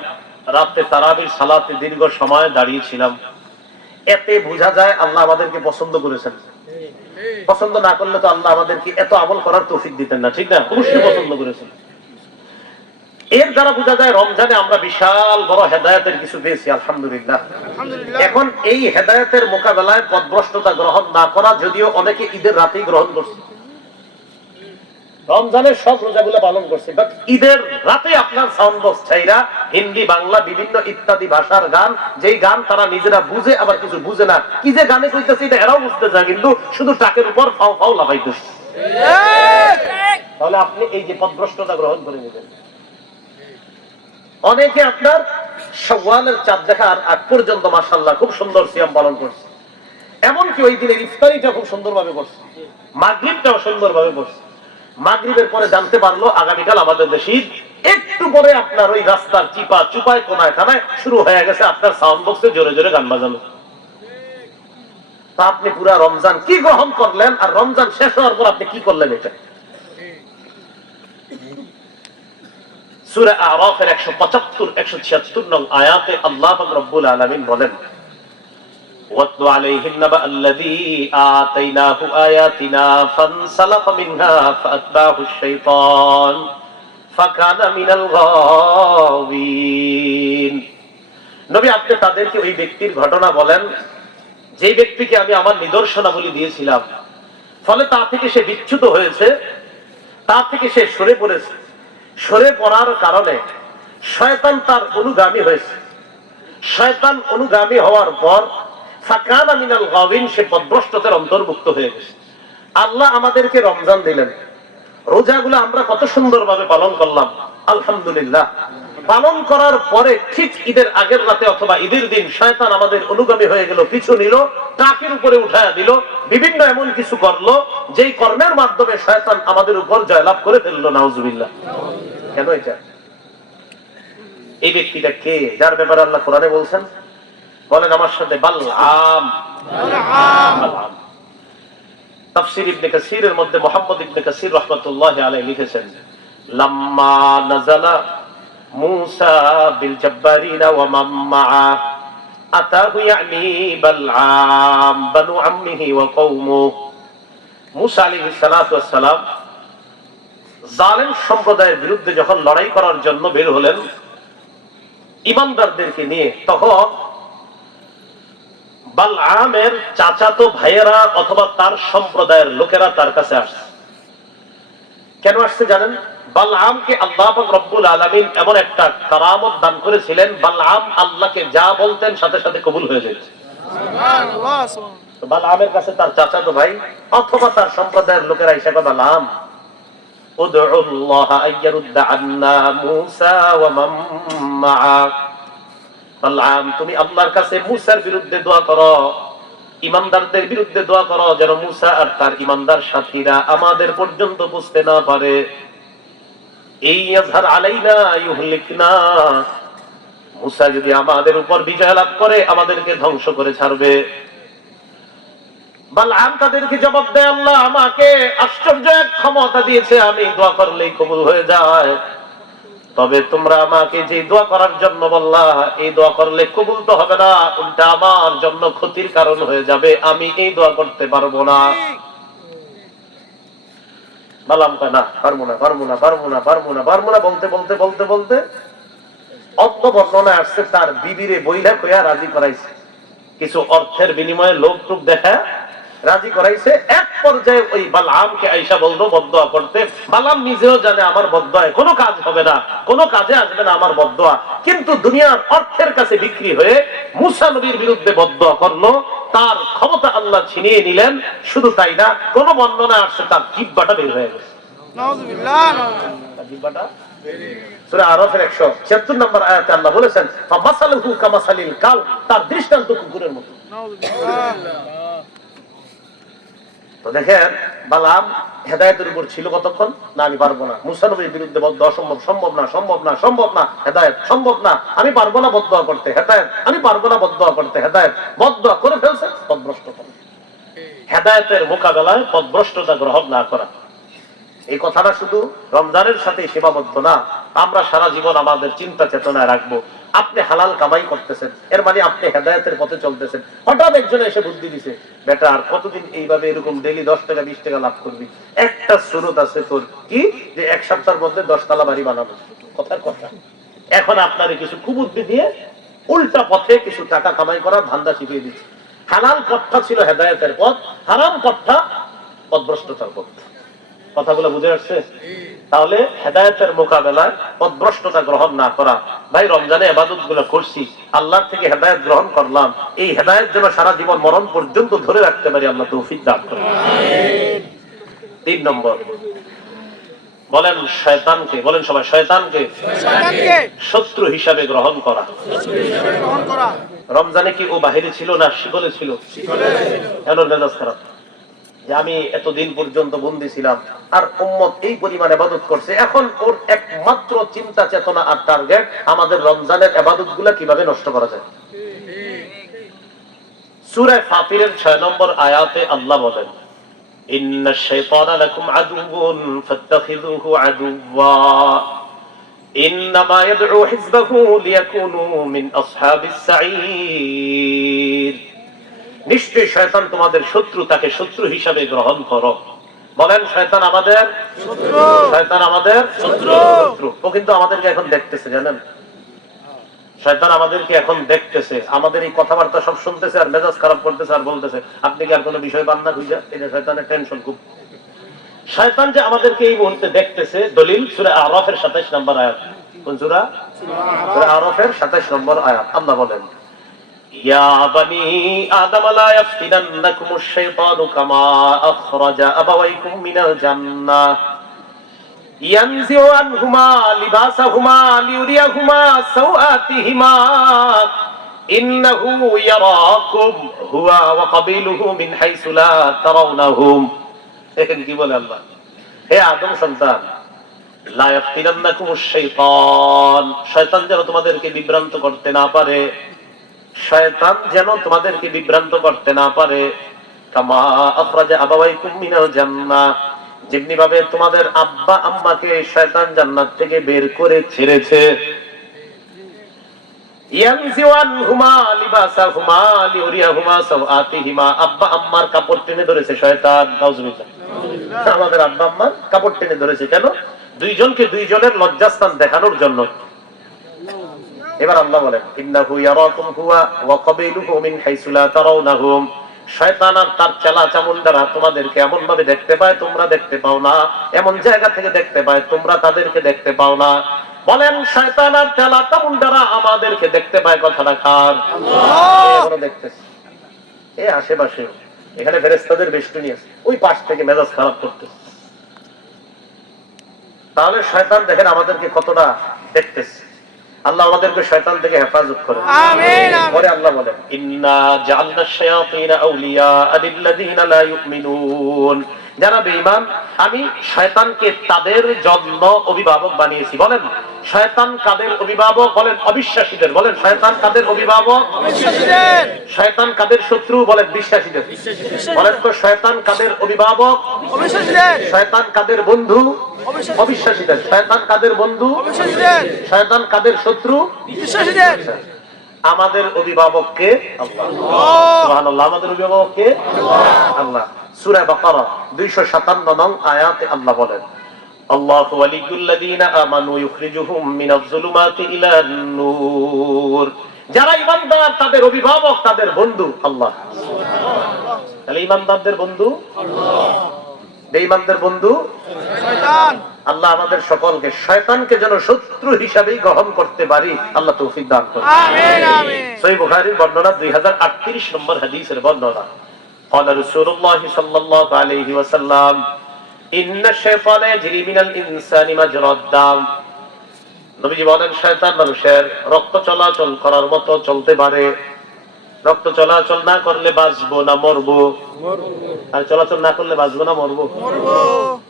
রাতে তারাবির সালাতে দীর্ঘ সময় দাঁড়িয়েছিলাম। এতে বোঝা যায় আল্লাহ আমাদেরকে পছন্দ করেছেন। পছন্দ না করলে তো আল্লাহ আমাদেরকে এত আমল করার তৌফিক দিতেন না, ঠিক না? অবশ্যই পছন্দ করেছেন। এর দ্বারা বোঝা যায় রমজানে আমরা বিশাল বড় হেদায়েতের কিছু পেয়েছি, আলহামদুলিল্লাহ। এখন এই হেদায়েতের মোকাবেলায় পথভ্রষ্টতা গ্রহণ না করা, যদিও অনেকে ঈদের রাতেই গ্রহণ করছে, রমজানের সব রোজাগুলো পালন করছে, বাট ঈদের রাতে আপনার সাউন্ড বক্স ছাইরা হিন্দি বাংলা বিভিন্ন ইত্যাদি ভাষার গান, যেই গান তারা নিজেরা বুঝে আবার কিছু বুঝে না, কি যে গানে কইতেছে এটা এরাও বুঝতে চায়, কিন্তু শুধু টাকের উপর ফাও ফাও লাফাইতেছে। তাহলে আপনি এই যে পথভ্রষ্টতা গ্রহণ করে নেবেন। অনেকে আপনার শাওয়ালের চাঁদ দেখার আগ পর্যন্ত মাশাআল্লাহ খুব সুন্দর সিয়াম পালন করছে, এমনকি ওই দিনের ইফতারিটা খুব সুন্দরভাবে করছে, মাগরিবটাও সুন্দরভাবে করছে। মাগরিবের পরে জানতে পারলো আগামীকাল আমাদের দেশে ঈদ। একটু পরে আপনার ওই রাস্তার চিপা চুপায় কোনায় খানায় শুরু হয়ে গেছে আপনার সাউন্ড বক্সে জোরে জোরে গান বাজানো। তা আপনি পুরা রমজান কি গ্রহণ করলেন, আর রমজান শেষ হওয়ার পর আপনি কি করলেন? এটা সূরা আরাফের 175-176 নং আয়াতে আল্লাহ পাক রব্বুল আলামিন বলেন ওয়াতলু আলাইহিম নাবা আল্লাযী আতাইনাহু আয়াতিনা ফানসালাখা মিনহা ফাআতবাহু আশ-শাইতান ফাকানা মিনাল গাওয়িন। নবী আপনি তাদেরকে ওই ব্যক্তির ঘটনা বলেন যেই ব্যক্তিকে আমি আমার নিদর্শনাবলী দিয়েছিলাম, ফলে তা থেকে সে বিচ্যুত হয়েছে, তা থেকে সে সরে পড়েছে। সরে পড়ার কারণে শয়তান তার অনুগামী হয়েছে। শয়তান অনুগামী হওয়ার পর ফাকানা মিনাল গাওয়িন, সে পথভ্রষ্টতার অন্তর্ভুক্ত হয়ে গেছে। আল্লাহ আমাদেরকে রমজান দিলেন, রোজাগুলো আমরা কত সুন্দরভাবে পালন করলাম, আলহামদুলিল্লাহ। পালন করার পরে ঠিক ঈদের আগের রাতে অথবা ঈদের দিন শয়তান আমাদের অনুগামী হয়ে গেল, পিছু নিল, টাকের উপরে উঠায়া দিল, বিভিন্ন এমন কিছু করলো যেই কর্মের মাধ্যমে শয়তান আমাদের উপর জয়লাভ করে ফেললো, নাউজুবিল্লাহ। কেন এটা? এই ব্যক্তিটা কে, যার ব্যাপারে আল্লাহ কোরআনে বলছেন? বলেন আমার সাথে, বালআম। তাফসীর ইবনে কাসীরের মধ্যে মুহাম্মদ ইবনে কাসীর রাহমাতুল্লাহি আলাইহি লিখেছেন, লাম্মা নাযালা মূসা বিল জাব্বারিনা ওয়া মান মাআ আতাহু ইয়ানি বালআম বানু আম্মিহি ওয়া কওমুহু। মূসা আলাইহিস সালাতু ওয়াস সালাম জালেম সম্প্রদায়ের বিরুদ্ধে যখন লড়াই করার জন্য বের হলেন ঈমানদারদেরকে নিয়ে, তখন বালআমের চাচাতো ভাইয়েরা অথবা তার সম্প্রদায়ের লোকেরা তার কাছে আসছে। কেন আসছে জানেন? বালআমকে আল্লাহ পাক রব্বুল আলামিন এমন একটা কারামত দান করেছিলেন, বালআম আল্লাহকে যা বলতেন সাথে সাথে কবুল হয়ে যেত। সুবহানাল্লাহ। বালআমের কাছে তার চাচাতো ভাই অথবা তার সম্প্রদায়ের লোকেরা এসে, বালআম উদউল্লাহ আইয়ারুদ্দা আন্না মূসা ওয়া মান মাআ। বালআম, তুমি আল্লাহর কাছে মূসার বিরুদ্ধে দোয়া করো, ঈমানদারদের বিরুদ্ধে দোয়া করো, যেন মূসা আর তার ঈমানদার সাথীরা আমাদের পর্যন্ত বুঝতে না পারে। এই ইয়াজহার আলাইনা ইউহলিকনা, মূসা যদি আমাদের উপর বিজয় লাভ করে আমাদেরকে ধ্বংস করে ছাড়বে। বালআম তাদেরকে জবাব দেয়, আল্লাহ আমাকে আশ্চর্য এক ক্ষমতা দিয়েছে, আমি দোয়া করলেই কবুল হয়ে যায়। তবে তোমরা আমাকে যে দোয়া করার জন্য বললা, এই দোয়া করলে কবুল তো হবে না, উল্টা আমার জন্য ক্ষতির কারণ হয়ে যাবে, আমি এই দোয়া করতে পারবো না। বালাম কয় না, পারবো না পারবো না পারবো না পারবো না পারবো না বলতে বলতে বলতে বলতে অন্য বর্ণনায় আসছে তার বিবিরে বইলা কইয়া রাজি করাইছে, কিছু অর্থের বিনিময়ে লোক টুক দেখা রাজি করাইছে। এক পর্যায়ে ওই বালআমকে আয়েশা বলল বদদোয়া করতে। বালআম নিজেও জানে আমার বদদোয়ায় কোনো কাজ হবে না, কোনো কাজে আসবে না আমার বদদোয়া, কিন্তু দুনিয়ার অর্থের কাছে বিক্রি হয়ে মূসা নবীর বিরুদ্ধে বদদোয়া করলো, তার ক্ষমতা আল্লাহ ছিনিয়ে নিলেন। শুধু তাই না, কোন বর্ণনা আসছে তার জিহ্বাটা বের হয়ে গেছে। নাউযুবিল্লাহ, জিহ্বাটা সূরা আরাফের 176 নম্বর আয়াতে আল্লাহ বলেছেন, ফামাসালুহু কামাসালিল কাল, তার দৃষ্টান্ত কুকুরের মতো। তো দেখেন, বালআম হেদায়েতের উপর ছিল কতক্ষণ না, আমি পারবো না, মূসা নবীর বিরুদ্ধে বদদোয়া সম্ভব, সম্ভব না, সম্ভব না, সম্ভব না, হেদায়েত সম্ভব না, আমি পারবো না বদদোয়া করতে, হেদায়েত আমি পারবো না বদদোয়া করতে, হেদায়েত। বদদোয়া করে ফেলছে, পথভ্রষ্ট করে। হেদায়েতের মোকাবেলায় পথভ্রষ্টতা গ্রহণ না করা, এই কথাটা শুধু রমজানের সাথে সীমাবদ্ধ না, আমরা সারা জীবন আমাদের চিন্তা চেতনায় রাখবো। আপনি হালাল কামাই করতেছেন, এর মানে আপনি হেদায়েতের পথে চলতেছেন। হঠাৎ একজনে এসে বুদ্ধি দিছে, বেটা আর কতদিন এইভাবে এরকম ডেইলি 10 টাকা 20 টাকা লাভ করবি, একটা সুরত আছে তোর, কি যে এক সপ্তাহের মধ্যে 10 তলা বাড়ি বানাবো, কথার কথা। এখন আপনার কিছু কুবুদ্ধি দিয়ে উল্টা পথে কিছু টাকা কামাই করার ধান্দা শিখিয়ে দিচ্ছে। হালাল পথটা ছিল হেদায়েতের পথ, হারাম পথটা পথভ্রষ্টতার পথ। কথাগুলো বুঝে আসছে? তাহলে হেদায়েতের মোকাবেলায় পথভ্রষ্টতা গ্রহণ না করা। ভাই রমজানে ইবাদত গুলো করছি, আল্লাহর থেকে হেদায়েত গ্রহণ করলাম, এই হেদায়েত যেন সারা জীবন মরণ পর্যন্ত ধরে রাখতে পারি, আল্লাহ তৌফিক দান করুন। 3 নম্বর, বলেন শয়তানকে, বলেন সবাই শয়তানকে শত্রু হিসাবে গ্রহণ করা। রমজানে কি ও বাহিরে ছিল না শিকলে ছিল? কেন মেজাজ খারাপ যে আমি এতদিন পর্যন্ত বন্দী ছিলাম আর উম্মত এই পরিমাণ ইবাদত করছে, এখন ওর একমাত্র চিন্তা চেতনা আর টার্গেট আমাদের রমজানের ইবাদত গুলা কিভাবে নষ্ট করা যায়। সূরা ফাতিরের 6 নম্বর আয়াতে আল্লাহ বলেন, ইন্নাশ শাইতানা লাকুম আদুউন ফাত্তাখিযুহু আদুওয়া ইন্নামা ইয়াদউ হিজবাহু লিয়াকুনু মিন আসহাবিস সাঈর। নিশ্চয়ই শয়তান তোমাদের শত্রু, তাকে শত্রু হিসাবে গ্রহণ করো। বলেন শয়তান আমাদের শত্রু, শয়তান আমাদের শত্রু। ও কিন্তু আমাদেরকে এখন দেখতেছে, জানেন? শয়তান আমাদেরকে এখন দেখতেছে, আমাদের এই কথাবার্তা সব শুনতেছে আর মেজাজ খারাপ করতেছে আর বলতেছে আপনি কি আর কোনো বিষয় পান না খুঁজা। এটা শয়তানের টেনশন খুব। শয়তান যে আমাদেরকে এই মুহূর্তে দেখতেছে, দলিল সূরা আরাফের 27 নম্বর আয়াত। কোন সূরা? সূরা আরাফের 27 নম্বর আয়াত। আল্লাহ বলেন, ইয়া বানি আদম লা ইয়াফতিনান্নাকুমুশ শাইতানু কামা আখরাজা আবাওয়াইকুম মিনাল জান্নাহ ইয়ানজিউ আনহুমা লিবাসাহুমা লিউরিয়াহুমা সাওআতিহিমা ইন্নাহু ইয়ারাকুম হুয়া ওয়া কাবিলুহু মিন হাইসু লা তারাউনাহুম। দেখেন কি বলে আল্লাহ, হে আদম সন্তান, লা ইয়াফতিনান্নাকুমুশ শাইতান, শয়তান যেন তোমাদেরকে বিভ্রান্ত করতে না পারে, শয়তান যেন তোমাদেরকে বিভ্রান্ত করতে না পারে। কামা আখরাজা আবাওয়াইকুম মিনাল জান্নাহ, যেমনি ভাবে তোমাদের আব্বা আম্মাকে শয়তান জান্নাত থেকে বের করে ছেড়েছে। ইয়ানজিউ আনহুমা লিবাসাহুমা লিউরিয়াহুমা সাওআতিহিমা, আব্বা আম্মার কাপড় টেনে ধরেছে শয়তান। নাউজুবিল্লাহ, আমাদের আব্বা আম্মার কাপড় টেনে ধরেছে কেন? দুইজনকে দুইজনের লজ্জাস্থান দেখানোর জন্য। এবার আল্লাহ বলেন, ইন্নাহু ইয়ারাকুম হুয়া ওয়া কাবিলুহু মিন হাইসু লা তারাউনাহুম, শয়তান আর তার চেলা চামুন্ডারা তোমাদেরকে এমন ভাবে দেখতে পায় তোমরা দেখতে পাও না, এমন জায়গা থেকে দেখতে পায় তোমরা তাদেরকে দেখতে পাও না। বলেন শয়তান আর চেলা চামুন্ডারা আমাদেরকে দেখতে পায়, কথাটা কার? আল্লাহ দেখতেছে। এই আশেপাশে এখানে ফেরেশতাদের বেষ্টনী আছে, ওই পাশ থেকে মেজাজ খারাপ করতেছে। তাহলে শয়তান দেখেন আমাদেরকে কতটা দেখতেছে। আল্লাহ আমাদেরকে শয়তান থেকে হেফাজত করেন, আমিন। পরে আল্লাহ বলেন ইন্না জাআলনাশ শায়াতিনা আউলিয়া লিল্লাযিনা লা ইউমিনুন, যারা বেঈমান আমি শয়তানকে তাদের জন্য অভিভাবক বানিয়েছি। বলেন শয়তান কাদের অভিভাবক? বলেন অবিশ্বাসীদের। বলেন শয়তান কাদের অভিভাবক? অবিশ্বাসীদের। শয়তান কাদের শত্রু? বলেন বিশ্বাসীদের। বলেন তো শয়তান কাদের অভিভাবক? অবিশ্বাসীদের। শয়তান কাদের বন্ধু? অবিশ্বাসীদের। শয়তান কাদের বন্ধু? অবিশ্বাসীদের। শয়তান কাদের শত্রু? বিশ্বাসীদের। আমাদের অভিভাবক কে? আল্লাহ। সুবহানাল্লাহ। আমাদের অভিভাবক কে? আল্লাহ। সূরা বাকারা 257 নং আয়াতে আল্লাহ বলেন আল্লাহু ওয়ালিয়ুল্লাযীনা আমানু ইউখরিজুহুম মিনাজ যুলুমাতি ইলান নূর, যারা ঈমানদার তাদের অভিভাবক তাদের বন্ধু আল্লাহ। তাহলে ঈমানদারদের বন্ধু আল্লাহ, বেঈমানদের বন্ধু শয়তান। আল্লাহ আমাদের সকলকে শয়তানকে যেন শত্রু হিসাবেই গ্রহণ করতে পারি আল্লাহ তৌফিক দান করুন, আমিন আমিন। সহিহ বুখারীর বর্ণনা 2038 নম্বর হাদিসের বর্ণনা। قال رسول الله صلى الله عليه وسلم ان الشيطان يجري من الانسان مجرى الدم, নবীজি বলেন শয়তান মানুষের রক্ত চলাচল করার মতো চলতে পারে। রক্ত চলাচল না করলে বাঁচবো না মরবো? আর চলাচল না করলে বাঁচবো না মরবো?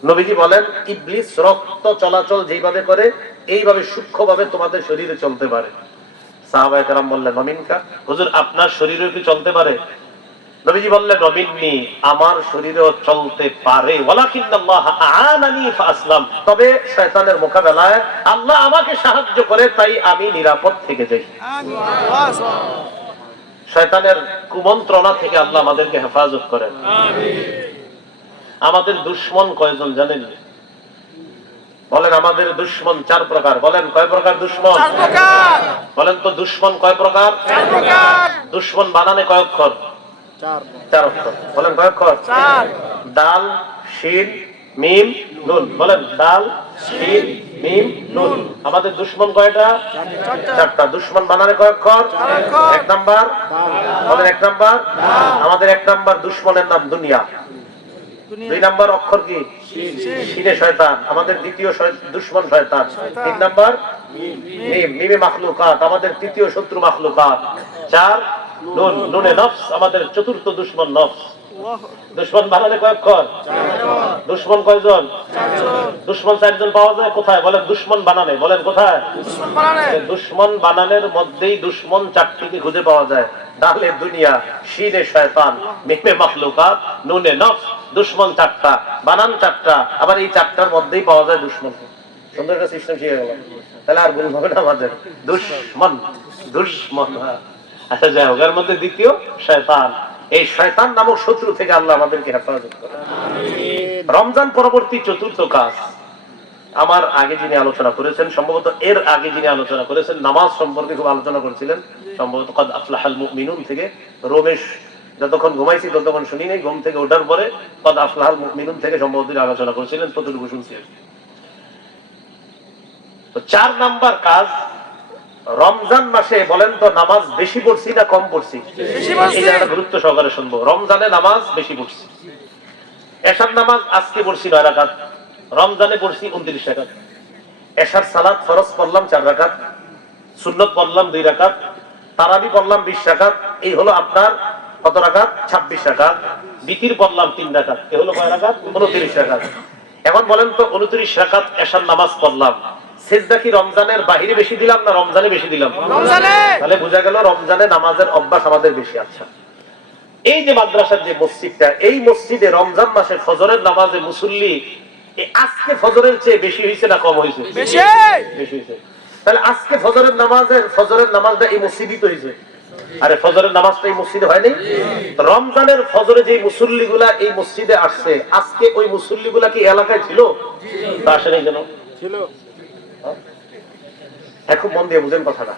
নবীজি বলেন ইবলিস রক্ত চলাচল যেভাবে করে এইভাবে সূক্ষ্মভাবে তোমাদের শরীরে চলতে পারে। সাহাবায়ে কেরাম বললেন মামিনকা, হুজুর আপনার শরীরেও কি চলতে পারে? নবীজি বললেন নবীনি আমার শরীরেও চলতে পারে, ওয়ালাকিন্নাল্লাহ আ'আনানি ফাআসলাম, তবে শয়তানের মোকাবেলায় আল্লাহ আমাকে সাহায্য করে তাই আমি নিরাপদ থেকে যাই। শয়তানের কুমন্ত্রণা থেকে আল্লাহ আমাদেরকে হেফাজত করেন, আমিন। আমাদের দুশমন কয়জন জানেন? বলেন আমাদের দুশমন 4 প্রকার। বলেন কয় প্রকার দুশমন? 4 প্রকার। বলেন তো দুশমন কয় প্রকার? 4 প্রকার। দুশমন বানানে কয় অক্ষর? 4 অক্ষর। বলেন কয় অক্ষর? 4। দাল শিন মিম নুন। বলেন দাল শিন মিম নুন। আমাদের দুশমন কয়টা? 4টা। দুশমন বানানে কয় অক্ষর? 4 অক্ষর। 1 নাম্বার বলেন 1 নাম্বার। আমাদের 1 নাম্বার দুশমনের নাম দুনিয়া। 2 নাম্বার অক্ষর কি? শিনে শয়তান। আমাদের দ্বিতীয় দুশমন শয়তান। 3 নাম্বার মিম, মিমে মাখলুকাত, আমাদের তৃতীয় শত্রু মাখলুকাত। 4 নুন, নুনে নফস, আমাদের চতুর্থ দুশমন নফস। দুশমন বানানে কয় অক্ষর? 4। দুশমন কয়জন? 4 জন। দুশমন 4 জন পাওয়া যায় কোথায়? বলেন দুশমন বানানে। বলেন কোথায়? দুশমন বানানে। দুশমন বানানের মধ্যেই দুশমন 4টিকে খুঁজে পাওয়া যায়। দালে দুনিয়া, শিনে শয়তান, মিমে মাখলুকাত, নুনে নফস। দুশমন 4টা, বানান 4টা, আবার এই 4টার মধ্যেই পাওয়া যায় দুশমন। সুন্দর একটা সিস্টেম শিখে গেল, তাহলে আর ভুল হবে না আমাদের। দুশমন দুশমন। আচ্ছা যাই হোক, এর মধ্যে দ্বিতীয় শয়তান। এই শয়তান নামক শত্রু থেকে আল্লাহ আমাদেরকে হেফাজত করেন, আমিন। রমজান পরবর্তী চতুর্থ কাজ, আমার আগে যিনি আলোচনা করেছেন, সম্ভবত এর আগে যিনি আলোচনা করেছেন নামাজ সম্পর্কে খুব আলোচনা করেছিলেন, সম্ভবত কদ আফলাহাল মুমিনুন থেকে। রমেশ যতক্ষণ ঘুমাইছি ততক্ষণ শুনি নাই, ঘুম থেকে ওঠার পরে কদ আফলাহাল মুমিনুন থেকে সম্ভবত আলোচনা করেছিলেন, ততটুকু শুনছি। তো 4 নাম্বার কাজ, রমজান মাসে বলেন তো নামাজ বেশি পড়ছি না কম পড়ছি? এটা গুরুত্ব সহকারে শুনবো। রমজানে নামাজ বেশি পড়ছি। এশার নামাজ আজকে পড়ছি 9 রাকাত, রমজানে পড়ছি 29 রাকাত। এশার সালাত ফরজ পড়লাম 4 রাকাত, সুন্নত পড়লাম 2 রাকাত, তারাবি পড়লাম 20 রাকাত। এই হলো আপনার কত রাকাত? 26 রাকাত। বিতির পড়লাম 3 রাকাত। এই হলো কয় রাকাত? 29 রাকাত। এখন বলেন তো 29 রাকাত এশার নামাজ পড়লাম, সিজদা কি রমজানের বাহিরে বেশি দিলাম না রমজানে বেশি দিলাম? রমজানে। তাহলে বোঝা গেল রমজানে নামাজের অভ্যাস আমাদের বেশি। আচ্ছা, এই যে মাদ্রাসার যে মসজিদটা, এই মসজিদে রমজান মাসে ফজরের নামাজে মুসল্লি আজকে ফজরের চেয়ে বেশি হয়েছে না কম হয়েছে? বেশি হয়েছে। তাহলে আজকে ফজরের নামাজটা এই মসজিদই তো হয়েছে। আরে ফজরের নামাজটা এই মসজিদে হয়নি? রমজানের ফজরে যে মুসল্লিগুলা এই মসজিদে আসছে, আজকে ওই মুসল্লিগুলা কি এলাকায় ছিল? তা আসে নাই কেন? ছিল। এখন মন দিয়ে বুঝেন কথাটা।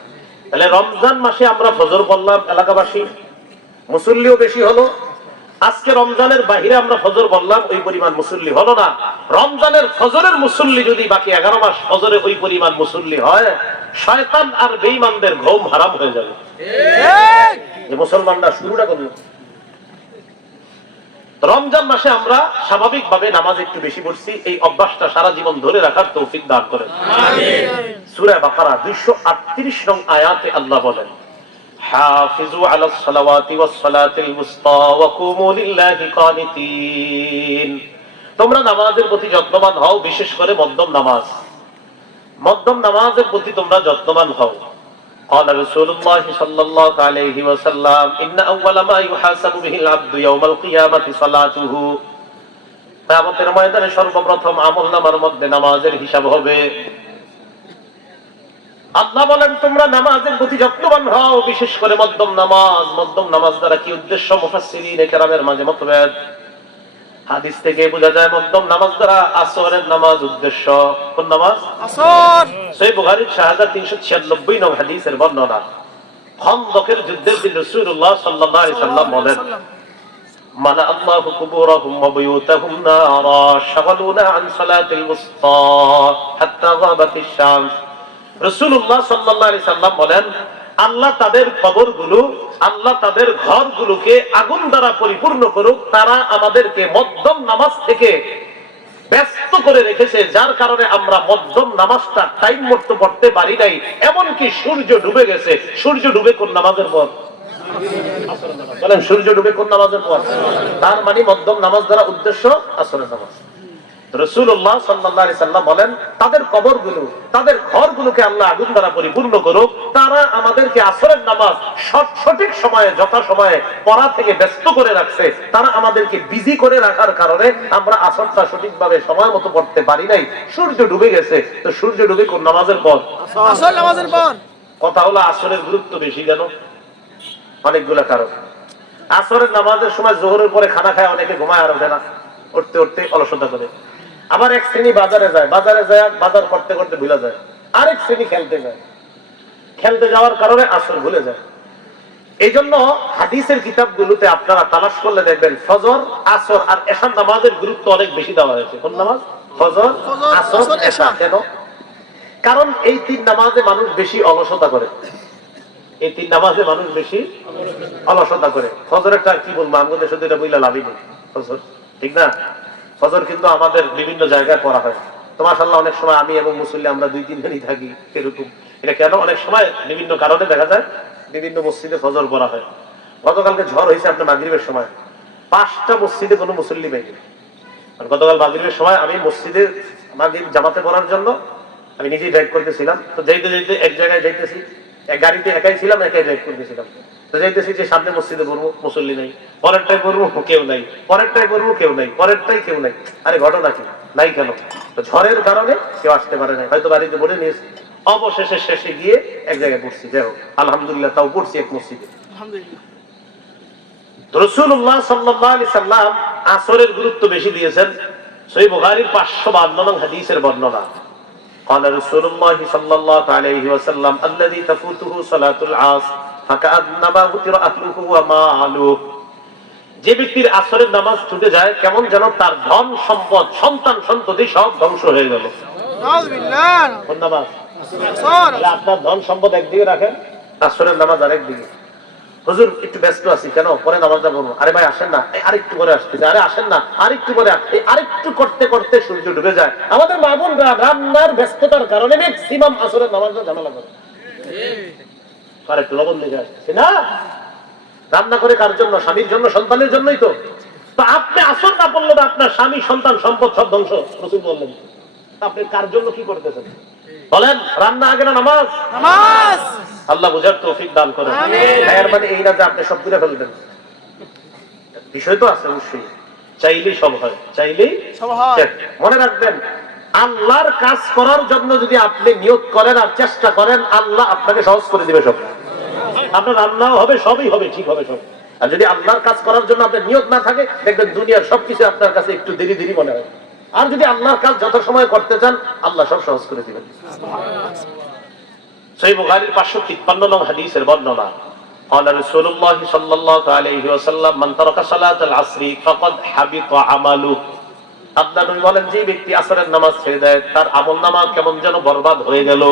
তাহলে রমজান মাসে আমরা ফজর পড়লাম, এলাকাবাসী মুসল্লিও বেশি হলো। আজকে রমজানের বাহিরে আমরা ফজর পড়লাম, ওই পরিমাণ মুসল্লি হলো না। রমজানের ফজরের মুসল্লি যদি বাকি 11 মাস ফজরে ওই পরিমাণ মুসল্লি হয়, শয়তান আর বেঈমানদের ঘুম হারাম হয়ে যাবে। যে মুসলমানরা শুরুটা করলো, রমজান মাসে আমরা স্বাভাবিকভাবে নামাজ একটু বেশি পড়ছি, এই অভ্যাসটা সারা জীবন ধরে রাখার তৌফিক দান করেন। সূরা বাকারা 238 নং আয়াতে আল্লাহ বলেন, হাফিজু আলাস সালাওয়াতি ওয়াস সালাতিল মুস্তা ওয়া কুমু লিল্লাহি কানিতিন। তোমরা নামাজের প্রতি যত্নবান হও, বিশেষ করে মধ্যম নামাজের প্রতি তোমরা যত্নবান হও। قال رسول الله صلى الله عليه وسلم ان اول ما يحاسب به العبد يوم القيامه صلاته। কিয়ামতের ময়দানে সর্বপ্রথম আমলনামার মধ্যে নামাজের হিসাব হবে। আল্লাহ বলেন তোমরা নামাজের প্রতি যত্নবান হও, বিশেষ করে মধ্যম নামাজ দ্বারা কি উদ্দেশ্য? মুফাসসিরিন কেরামের মাঝে মতভেদ। হাদিস থেকে বোঝা যায় মধ্যম নামাজ দ্বারা আসরের নামাজ উদ্দেশ্য। কোন নামাজ? আসর। সহিহ বুখারীর 6396 নং হাদিসের বর্ণনা। খন্দকের যুদ্ধের দিন রাসূলুল্লাহ সাল্লাল্লাহু আলাইহি সাল্লাম বলেন, মালা আল্লাহু কুবুরাহুম ওয়া বুয়ুতাহুম নারা শাগালুনা আন সালাতিল মুস্তা হাত্তা গাবাতিশ শামস। রাসূলুল্লাহ সাল্লাল্লাহু আলাইহি সাল্লাম বলেন, আল্লাহ তাদের কবরগুলো, আল্লাহ তাদের ঘরগুলোকে আগুন দ্বারা পরিপূর্ণ করুক। তারা আমাদেরকে মধ্যম নামাজ থেকে ব্যস্ত করে রেখেছে, যার কারণে আমরা মধ্যম নামাজটা টাইম মতো পড়তে পারি নাই। এমনকি সূর্য ডুবে গেছে। সূর্য ডুবে কোন নামাজের পর? বলেন, সূর্য ডুবে কোন নামাজের পর? তার মানে মধ্যম নামাজ দ্বারা উদ্দেশ্য আসরের নামাজ। রাসূলুল্লাহ সাল্লাল্লাহু আলাইহি সাল্লাম বলেন, তাদের কবরগুলো, তাদের ঘরগুলোকে আল্লাহ আগুন দ্বারা পরিপূর্ণ করুক। তারা আমাদেরকে আসরের নামাজ সঠিক সময়ে, যথা সময়ে পড়া থেকে ব্যস্ত করে রাখছে। তারা আমাদেরকে বিজি করে রাখার কারণে আমরা আসরটা সঠিকভাবে সময় মতো পড়তে পারি নাই। সূর্য ডুবে গেছে। তো সূর্য ডুবে কোন নামাজের পর? আসর নামাজের পর। কথা হলো আসরের গুরুত্ব বেশি কেন? অনেকগুলা কারণ। আসরের নামাজের সময় জোহরের পরে খানা খায় অনেকে ঘুমায়, আর ওঠে না, উঠতে উঠতে অলসতা করে। আবার এক শ্রেণী বাজারে যায় বাজার করতে করতে ভুলে যায়। আরেক শ্রেণী খেলতে যাওয়ার কারণে আসর ভুলে যায়। এই জন্য হাদিসের কিতাবগুলোতে আপনারা তালাশ করলে দেখবেন ফজর, আসর আর এশার নামাজের গুরুত্ব অনেক বেশি দেওয়া হয়েছে। কোন নামাজ? ফজর, আসর, এশা। কেন? কারণ এই তিন নামাজে মানুষ বেশি অলসতা করে। ফজরেরটা কি বলবো, আমাদের শুধু এটা বইলা লাভই নেই। ফজর ঠিক না? ফজর কিন্তু আমাদের বিভিন্ন জায়গায় পড়া হয়। তো মাশাআল্লাহ অনেক সময় আমি এবং মুসল্লি আমরা 2-3 দিনই থাকি এরকম। এটা কেন? অনেক সময় বিভিন্ন কারণে দেখা যায় বিভিন্ন মসজিদে ফজর পড়া হয়। গতকালকে ঝড় হয়েছে আপনার মাগরিবের সময়, 5টা মসজিদে কোনো মুসল্লি নেই। আর গতকাল মাগরিবের সময় আমি মসজিদে মাগরিব জামাতে পড়ার জন্য আমি নিজেই ড্রাইভ করতেছিলাম। তো যাইতে এক জায়গায় যাইতেছি, গাড়িতে একাই ছিলাম, একাই ড্রাইভ করতেছিলাম। তো যাইতেছি যে সামনে মসজিদে পড়বো, মুসল্লি নাই। পরেরটাই পড়বো, কেউ নাই। পরেরটাই পড়বো, কেউ নাই। পরেরটাই কেউ নাই। আরে ঘটনা কি? নাই কেন? তো ঝড়ের কারণে কেউ আসতে পারে না, হয়তো বাড়িতে পড়ে নিয়েছে। অবশেষে শেষে গিয়ে এক জায়গায় পড়ছি। যাই হোক, আলহামদুলিল্লাহ, তাও পড়ছি এক মসজিদে। রাসূলুল্লাহ সাল্লাল্লাহু আলাইহি সাল্লাম আসরের গুরুত্ব বেশি দিয়েছেন। সহিহ বুখারীর 552 নং হাদিসের বর্ণনা। قال رسول الله صلى الله عليه وسلم الذي تفوته صلاة العصر فكأنما وتر أهله وماله। যে ব্যক্তির আসরের নামাজ ছুটে যায়, কেমন যেন তার ধন সম্পদ, সন্তান সন্ততি সব ধ্বংস হয়ে গেল। নাউযুবিল্লাহ। কোন নামাজ? আসর। আপনার ধন সম্পদ একদিকে রাখেন, আসরের নামাজ আরেকদিকে। হুজুর একটু ব্যস্ত আছি, কেন? পরে নামাজটা পড়বো। আরে ভাই আসেন না, আরেকটু পরে আসতেছে। আরে আসেন না, আরেকটু পরে। আরেকটু করতে করতে সূর্য ডুবে যায়। আমাদের মা বোনরা রান্নার ব্যস্ততার কারণে ম্যাক্সিমাম আসরের নামাজটা ঝামেলা করে। আরেকটু লবণ লেগে আসতেছে না, রান্না করে কার জন্য? স্বামীর জন্য, সন্তানের জন্যই তো। তো আপনি আসর না পড়লে না আপনার স্বামী, সন্তান, সম্পদ সব ধ্বংস। রাসূল বললেন, আপনি কার জন্য কি করতেছেন? বলেন, রান্না আগে না নামাজ? নামাজ। আল্লাহ বুঝার তৌফিক দান করেন। এর মানে এই না যে আপনি সব করে ফেলবেন। বিষয় তো আছে অবশ্যই, চাইলেই সব হয়, চাইলেই সব হয়। মনে রাখবেন, আল্লাহর কাজ করার জন্য যদি আপনি নিয়ত করেন আর চেষ্টা করেন, আল্লাহ আপনাকে সহজ করে দিবে সব। আপনার রান্নাও হবে, সবই হবে, ঠিক হবে সব। আর যদি আল্লাহর কাজ করার জন্য আপনার নিয়ত না থাকে, দেখবেন দুনিয়ার সবকিছু আপনার কাছে একটু দেরি দেরি মনে হয়। আর যদি আল্লাহর কাজ যত সময় করতে চান, আল্লাহ সব সহজ করে দিবেন। সহিহ বুখারীর 553 নং হাদিসের বর্ণনা। قال رسول الله صلى الله عليه وسلم من ترك صلاة العصر فقد حبط عمله। আল্লাহ নবী বলেন, যে ব্যক্তি আসরের নামাজ ছেড়ে দেয়, তার আমলনামা কেমন যেন বরবাদ হয়ে গেল।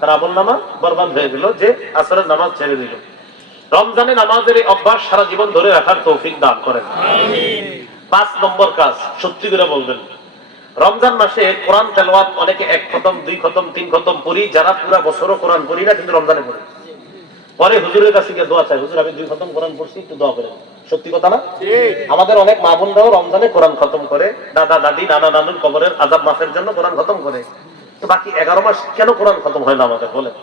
তার আমলনামা বরবাদ হয়ে গেল, যে আসরের নামাজ ছেড়ে দিল। রমজানে নামাজের এই অভ্যাস সারা জীবন ধরে রাখার তৌফিক দান করেন। 5 নম্বর কাজ, সত্যি করে বলবেন, রমজান মাসে কোরআন তেলাওয়াত অনেকে 1 খতম 2 খতম 3 খতম পড়ি, যারা পুরা বছরও কোরআন পড়ি না কিন্তু রমজানে পড়ি, পরে হুজুরের কাছে গিয়ে দোয়া চাই, হুজুর আমি 2 খতম কোরআন পড়ছি, একটু দোয়া করেন। সত্যি কথা না? আমাদের অনেক মা বোনরাও রমজানে কোরআন খতম করে, দাদা দাদি নানা নানুর কবরের আযাব মাফের জন্য কোরআন খতম করে, তো বাকি 11 মাস কেন কোরআন খতম হয় না আমাদের বলেন?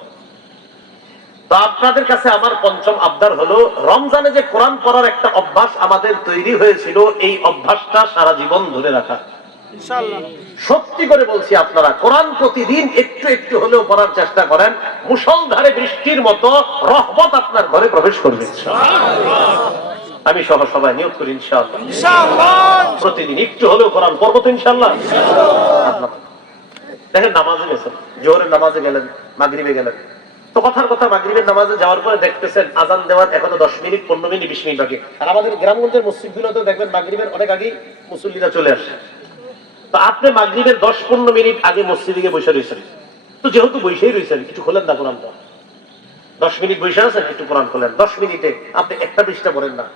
তো আপনাদের কাছে আমার পঞ্চম আবদার হলো, রমজানে যে কোরআন পড়ার একটা অভ্যাস আমাদের তৈরি হয়েছিল, এই অভ্যাসটা সারা জীবন ধরে রাখা ইনশাআল্লাহ। সত্যি করে বলছি, আপনারা কোরআন প্রতিদিন একটু একটু হলেও পড়ার চেষ্টা করেন, মুষলধারে বৃষ্টির মতো রহমত আপনার ঘরে প্রবেশ করবে ইনশাআল্লাহ। আমি সহ সবাই নিয়ত করি ইনশাআল্লাহ, প্রতিদিন একটু হলেও কোরআন পড়বো তো ইনশাআল্লাহ। দেখেন, নামাজে গেছেন, জোহরের নামাজে গেলেন, মাগরিবে গেলেন, তো কথার কথা মাগরিবের নামাজে যাওয়ার পরে দেখতেছেন আজান দেওয়ার এখনো 10 মিনিট 15 মিনিট 20 মিনিট বাকি। আর আমাদের গ্রামগঞ্জের মসজিদগুলোতে দেখবেন মাগরিবের অনেক আগেই মুসল্লিরা চলে আসে। তো আপনি মাগরিবের 10-15 মিনিট আগে মসজিদে গিয়ে বসে রয়েছেন, তো যেহেতু বসেই রয়েছেন, কিছু খোলেন না কোরআনটা। 10 মিনিট বসে আছেন, একটু কোরআন খোলেন। 10 মিনিটে আপনি একটা পৃষ্ঠা পড়েন না,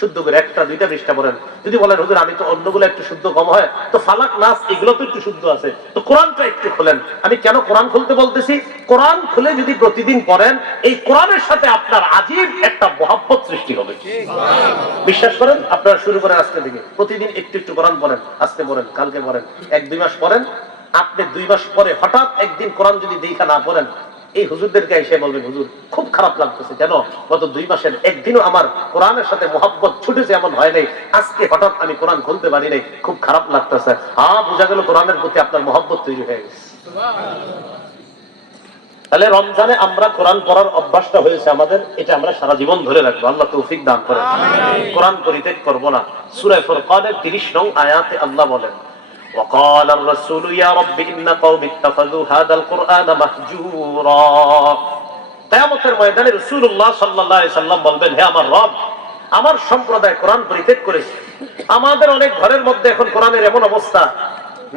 শুদ্ধ করে 1টা-2টা পৃষ্ঠা পড়েন। যদি বলেন হুজুর আমি তো অন্যগুলো একটু শুদ্ধ কম হয়, তো ফালাক নাস এগুলো তো একটু শুদ্ধ আছে, তো কোরআনটা একটু খোলেন। আমি কেন কোরআন খুলতে বলতেছি? কোরআন খুলে যদি প্রতিদিন পড়েন, এই কোরআনের সাথে আপনার আজীব একটা মহব্বত সৃষ্টি হবে। বিশ্বাস করেন, আপনারা শুরু করেন আজকে থেকে, প্রতিদিন একটু একটু কোরআন পড়েন, আজকে পড়েন, কালকে পড়েন, 1-2 মাস পড়েন। আপনি 2 মাস পরে হঠাৎ একদিন কোরআন যদি দেখা না পড়েন, এই হুজুরদেরকে এসে বলবেন হুজুর খুব খারাপ লাগতেছে, কেন গত 2 মাসের একদিনও আমার কোরআনের সাথে মোহাব্বত ছুটেছে এমন হয় নাই, আজকে হঠাৎ আমি কোরআন খুলতে পারি নাই, খুব খারাপ লাগতেছে। বোঝা গেল কোরআনের প্রতি আপনার মোহাব্বত তৈরি হয়ে গেছে। তাহলে রমজানে আমরা কোরআন পড়ার অভ্যাসটা হয়েছে আমাদের, এটা আমরা সারা জীবন ধরে রাখবো, আল্লাহ তৌফিক দান করেন। কোরআন পরিত্যাগ করব না। সূরা ফুরকানের 30 নং আয়াতে আল্লাহ বলেন, وقال الرسول يا رب إن قوم اتخذوا هذا القرآن مهجورا। কিয়ামতের ময়দানে রাসূলুল্লাহ সাল্লাল্লাহু আলাইহি সাল্লাম বলবেন, হে আমার রব, আমার সম্প্রদায় কোরআন পরিত্যাগ করেছে। আমাদের অনেক ঘরের মধ্যে এখন কোরআনের এমন অবস্থা,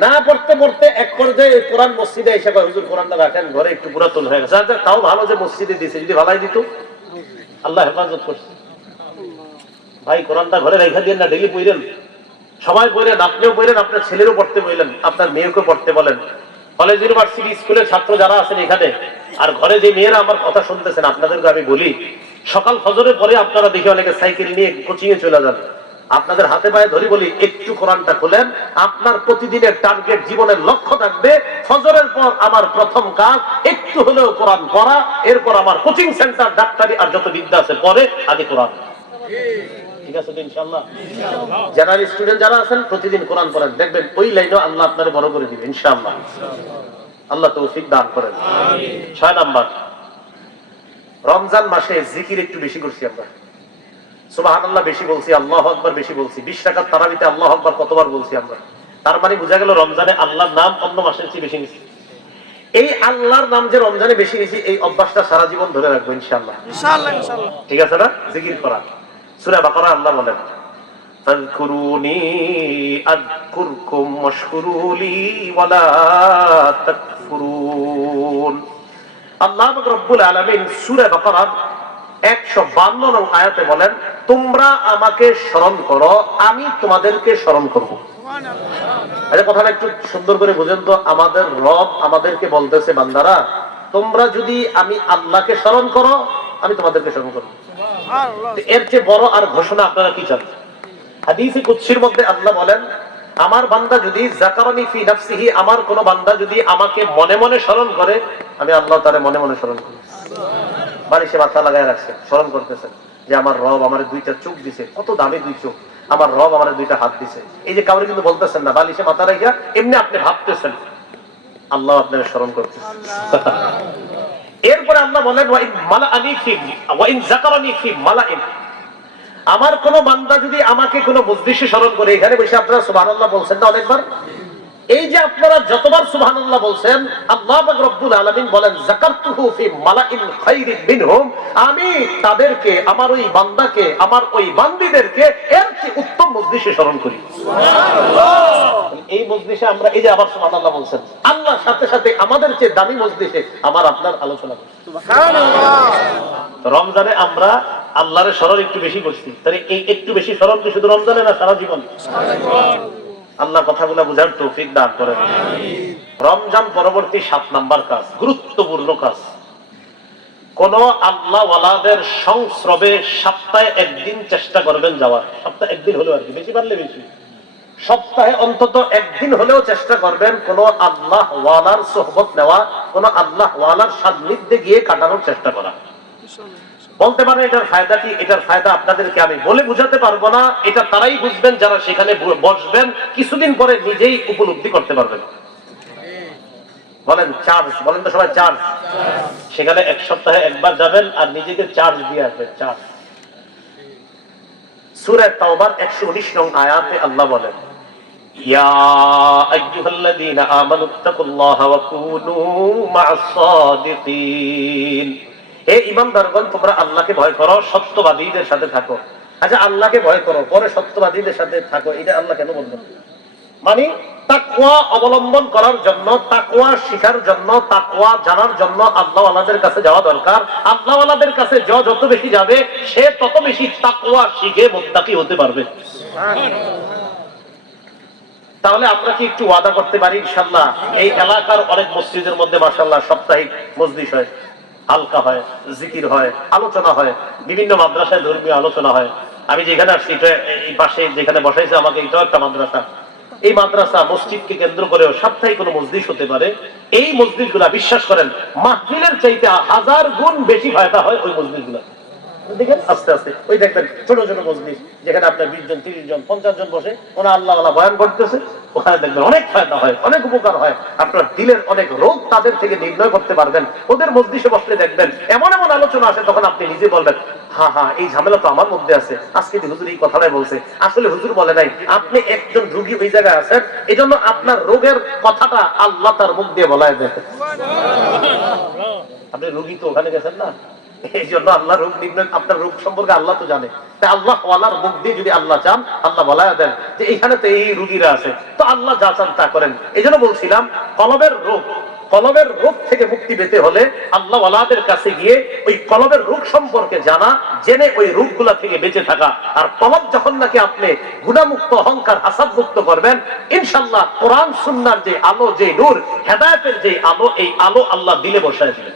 না পড়তে পড়তে এক পর্যায়ে কোরআন মসজিদে এসে কয় হুজুর কোরআনটা রাখেন, ঘরে একটু পুরাতন হয়ে গেছে। আচ্ছা, তাও ভালো যে মসজিদে দিয়েছে, যদি ভালাই দিত আল্লাহ হেফাজত করছে। ভাই কোরআনটা ঘরে রেখে দিয়ে না, ডেইলি পড়েন, সবাই পড়েন, আপনিও পড়েন, আপনার ছেলেরও পড়তে বলেন, আপনার মেয়েকে পড়তে বলেন। কলেজ ইউনিভার্সিটি স্কুলের ছাত্র যারা আছেন এখানে, আর ঘরে যে মেয়েরা আমার কথা শুনতেছেন, আপনাদেরকে আমি বলি, সকাল ফজরের পরে আপনারা দেখি অনেকে সাইকেল নিয়ে কোচিং এ চলে যান, আপনাদের হাতে পায়ে ধরি বলি একটু কোরআনটা খোলেন। আপনার প্রতিদিনের টার্গেট, জীবনের লক্ষ্য থাকবে, ফজরের পর আমার প্রথম কাজ একটু হলেও কোরআন পড়া, এরপর আমার কোচিং সেন্টার, ডাক্তারি আর যত বিদ্যা আছে পরে আগে কোরআন। ঠিক আছে তো ইনশাআল্লাহ? জেনারেল স্টুডেন্ট যারা আছেন প্রতিদিন কোরআন পড়েন, দেখবেন ওই লাইনও আল্লাহ আপনারে বড় করে দিবে ইনশাআল্লাহ। আল্লাহ তৌফিক দান করেন। 6 নাম্বার, রমজান মাসে জিকির একটু বেশি করছি আমরা। সুবহানাল্লাহ বেশি বলছি, আল্লাহু আকবার বেশি বলছি। 20 রাকাত তারাবিতে আল্লাহু আকবার কতবার বলছি আমরা? তার মানে বোঝা গেল রমজানে আল্লাহর নাম অন্য মাসের চেয়ে বেশি নিছি। এই আল্লাহর নাম যে রমজানে বেশি নিছি, এই অভ্যাসটা সারা জীবন ধরে রাখবো ইনশাআল্লাহ। ইনশাআল্লাহ ইনশাআল্লাহ। ঠিক আছে না? জিকির করা। সূরা বাকারা আল্লাহ বলেন, ফাযকুরুনি আযকুরকুম ওয়াশকুরুলি ওয়ালা তাকফুরুন। আল্লাহ পাক রব্বুল আলামিন সূরা বাকারার 152 নং আয়াতে বলেন, তোমরা আমাকে স্মরণ করো, আমি তোমাদেরকে স্মরণ করব। সুবহানাল্লাহ। আচ্ছা, কথাটা একটু সুন্দর করে বুঝেন তো, আমাদের রব আমাদেরকে বলতেছে, বান্দারা তোমরা যদি আমি আল্লাহকে স্মরণ করো, আমি তোমাদেরকে স্মরণ করব। এর চেয়ে বড় আর ঘোষণা আপনারা কি চান? হাদিসে কুদসির মধ্যে আল্লাহ বলেন, আমার বান্দা যদি যাকারানি ফি নাফসিহি, আমার কোন বান্দা যদি আমাকে মনে মনে স্মরণ করে, আমি আল্লাহ তারে মনে মনে স্মরণ করি। বালিশে মাথা লাগায় রাখছে, স্মরণ করতেছেন যে আমার রব আমারে 2টা চোখ দিছে, কত দামি 2 চোখ, আমার রব আমারে 2টা হাত দিছে। এই যে কাউরে কিন্তু বলতেছেন না, বালিশে মাথা রাখিয়া এমনি আপনি ভাবতেছেন, আল্লাহ আপনাকে স্মরণ করতেছেন। এরপরে আল্লাহ বলেন, ওয়া ইন মালাআনি ফি ওয়া ইন যাকারানি ফি মালাইন, আমার কোন বান্দা যদি আমাকে কোন মজলিসে স্মরণ করে, এখানে বসে আপনারা সুবহানাল্লাহ বলছেন না অনেকবার, এই যে আপনারা যতবার সুবহানাল্লাহ বলছেন, আল্লাহ পাক রব্বুল আলামিন বলেন, যাকারতুহু ফি মালাইন খায়রিন মিনহুম, আমি তাদেরকে, আমার ওই বান্দাকে, আমার ওই বান্দীদেরকে এর চেয়ে উত্তম মজলিসে স্মরণ করি। সুবহানাল্লাহ। এই মজলিসে আমরা, এই যে আবার সুবহানাল্লাহ বলছেন, আল্লাহর সাথে সাথে আমাদের চেয়ে দামি মজলিসে আমার আপনার আলোচনা করি। সুবহানাল্লাহ। রমজানে আমরা আল্লাহরে স্মরণ একটু বেশি করছি, তাহলে এই একটু বেশি স্মরণ কি শুধু রমজানে না সারা জীবন? আল্লাহ কথাগুলো বুঝার তৌফিক দান করেন। রমজান পরবর্তী 7 নাম্বার কাজ, গুরুত্বপূর্ণ কাজ, কোন আল্লাহ ওয়ালাদের সংস্রবে সপ্তাহে একদিন চেষ্টা করবেন যাওয়ার। সপ্তাহে একদিন হলেও আর কি, বেশি পারলে বেশি, সপ্তাহে অন্তত একদিন হলেও চেষ্টা করবেন কোন আল্লাহ ওয়ালার সোহবত নেওয়া, কোন আল্লাহ ওয়ালার সান্নিধ্যে গিয়ে কাটানোর চেষ্টা করা। বলতে পারেন এটার ফায়দা কি? এটার ফায়দা আপনাদেরকে আমি বলে বুঝাতে পারবো না, এটা তারাই বুঝবেন যারা সেখানে বসবেন, কিছুদিন পরে নিজেই উপলব্ধি করতে পারবেন। বলেন চার্জ, বলেন তো সবাই চার্জ। সেখানে এক সপ্তাহে একবার যাবেন আর নিজেকে চার্জ দিয়ে আসবেন। চার্জ। সূরা তাওবার 119 নং আয়াতে আল্লাহ বলেন, ইয়া আইয়ুহাল্লাযীনা আমানুত্তাকুল্লাহা ওয়া কুনু মা'আস সাদিকিন। হে ঈমানদারগণ, তোমরা আল্লাহকে ভয় করো, সত্যবাদীদের সাথে থাকো। আচ্ছা, আল্লাহকে ভয় করো পরে সত্যবাদীদের সাথে থাকো, এটা আল্লাহ কেন বলবেন? মানে তাকওয়া অবলম্বন করার জন্য, তাকওয়া শিখার জন্য, তাকওয়া জানার জন্য আল্লাহ ওয়ালাদের কাছে যাওয়া দরকার। আল্লাহ ওয়ালাদের কাছে যত বেশি যাবে সে তত বেশি তাকওয়া শিখে মুত্তাকি হতে পারবে। তাহলে আমরা কি একটু ওয়াদা করতে পারি ইনশাআল্লাহ? এই এলাকার অনেক মসজিদের মধ্যে মাশাআল্লাহ সাপ্তাহিক মজলিস হয়, হালকা হয়, জিকির হয়, আলোচনা হয়, বিভিন্ন মাদ্রাসায় ধর্মীয় আলোচনা হয়। আমি যেখানে আসছি এই পাশে যেখানে বসাইছে আমাকে, এটাও একটা মাদ্রাসা। এই মাদ্রাসা মসজিদকে কেন্দ্র করেও সাপ্তাহিক কোনো মসজিদ হতে পারে। এই মসজিদগুলা বিশ্বাস করেন মাহফিলের চাইতে 1000 গুণ বেশি ফায়দা হয় ওই মসজিদগুলা। দেখেন আস্তে আস্তে ওই দেখবেন ছোট ছোট মসজিদ যেখানে আপনার 20 জন 30 জন 50 জন বসে ওরা আল্লাহ ওয়ালা বয়ান করতেছে, ওখানে দেখবেন অনেক ফায়দা হয়, অনেক উপকার হয়। আপনার দিলের অনেক রোগ তাদের থেকে নির্ণয় করতে পারবেন। ওদের মসজিদে বসলে দেখবেন এমন এমন আলোচনা আসে, তখন আপনি নিজে বলবেন, হ্যাঁ হ্যাঁ এই ঝামেলা তো আমার মধ্যে আছে, আজকে হুজুর এই কথাটাই বলছে, আসলে হুজুর বলে নাই। আপনি একজন রোগী ওই জায়গায় আছেন, এই জন্য আপনার রোগের কথাটা আল্লাহ তার মুখ দিয়ে বলায় দেন। আপনি রোগী তো ওখানে গেছেন না, এই জন্য আল্লাহ রোগ নির্ণয়, আপনার রোগ সম্পর্কে আল্লাহ তো জানে। তাই আল্লাহ ওয়ালার মুখ দিয়ে যদি আল্লাহ চান, আল্লাহ বলায় দেন যে এইখানে তো এই রোগীরা আছে, তো আল্লাহ যা চান তা করেন। এই জন্য বলছিলাম কলবের রোগ থেকে মুক্তি পেতে হলে আল্লাহ ওয়ালাদের কাছে গিয়ে ওই কলবের রোগ সম্পর্কে জানা, জেনে ওই রোগগুলা থেকে বেঁচে থাকা। আর কলব যখন নাকি আপনি গুনাহমুক্ত, অহংকার, হাসাদ মুক্ত করবেন, ইনশাআল্লাহ কোরআন সুন্নাহর যে আলো, যে নূর, হেদায়েতের যে আলো, এই আলো আল্লাহ দিলে বসায় দিবেন।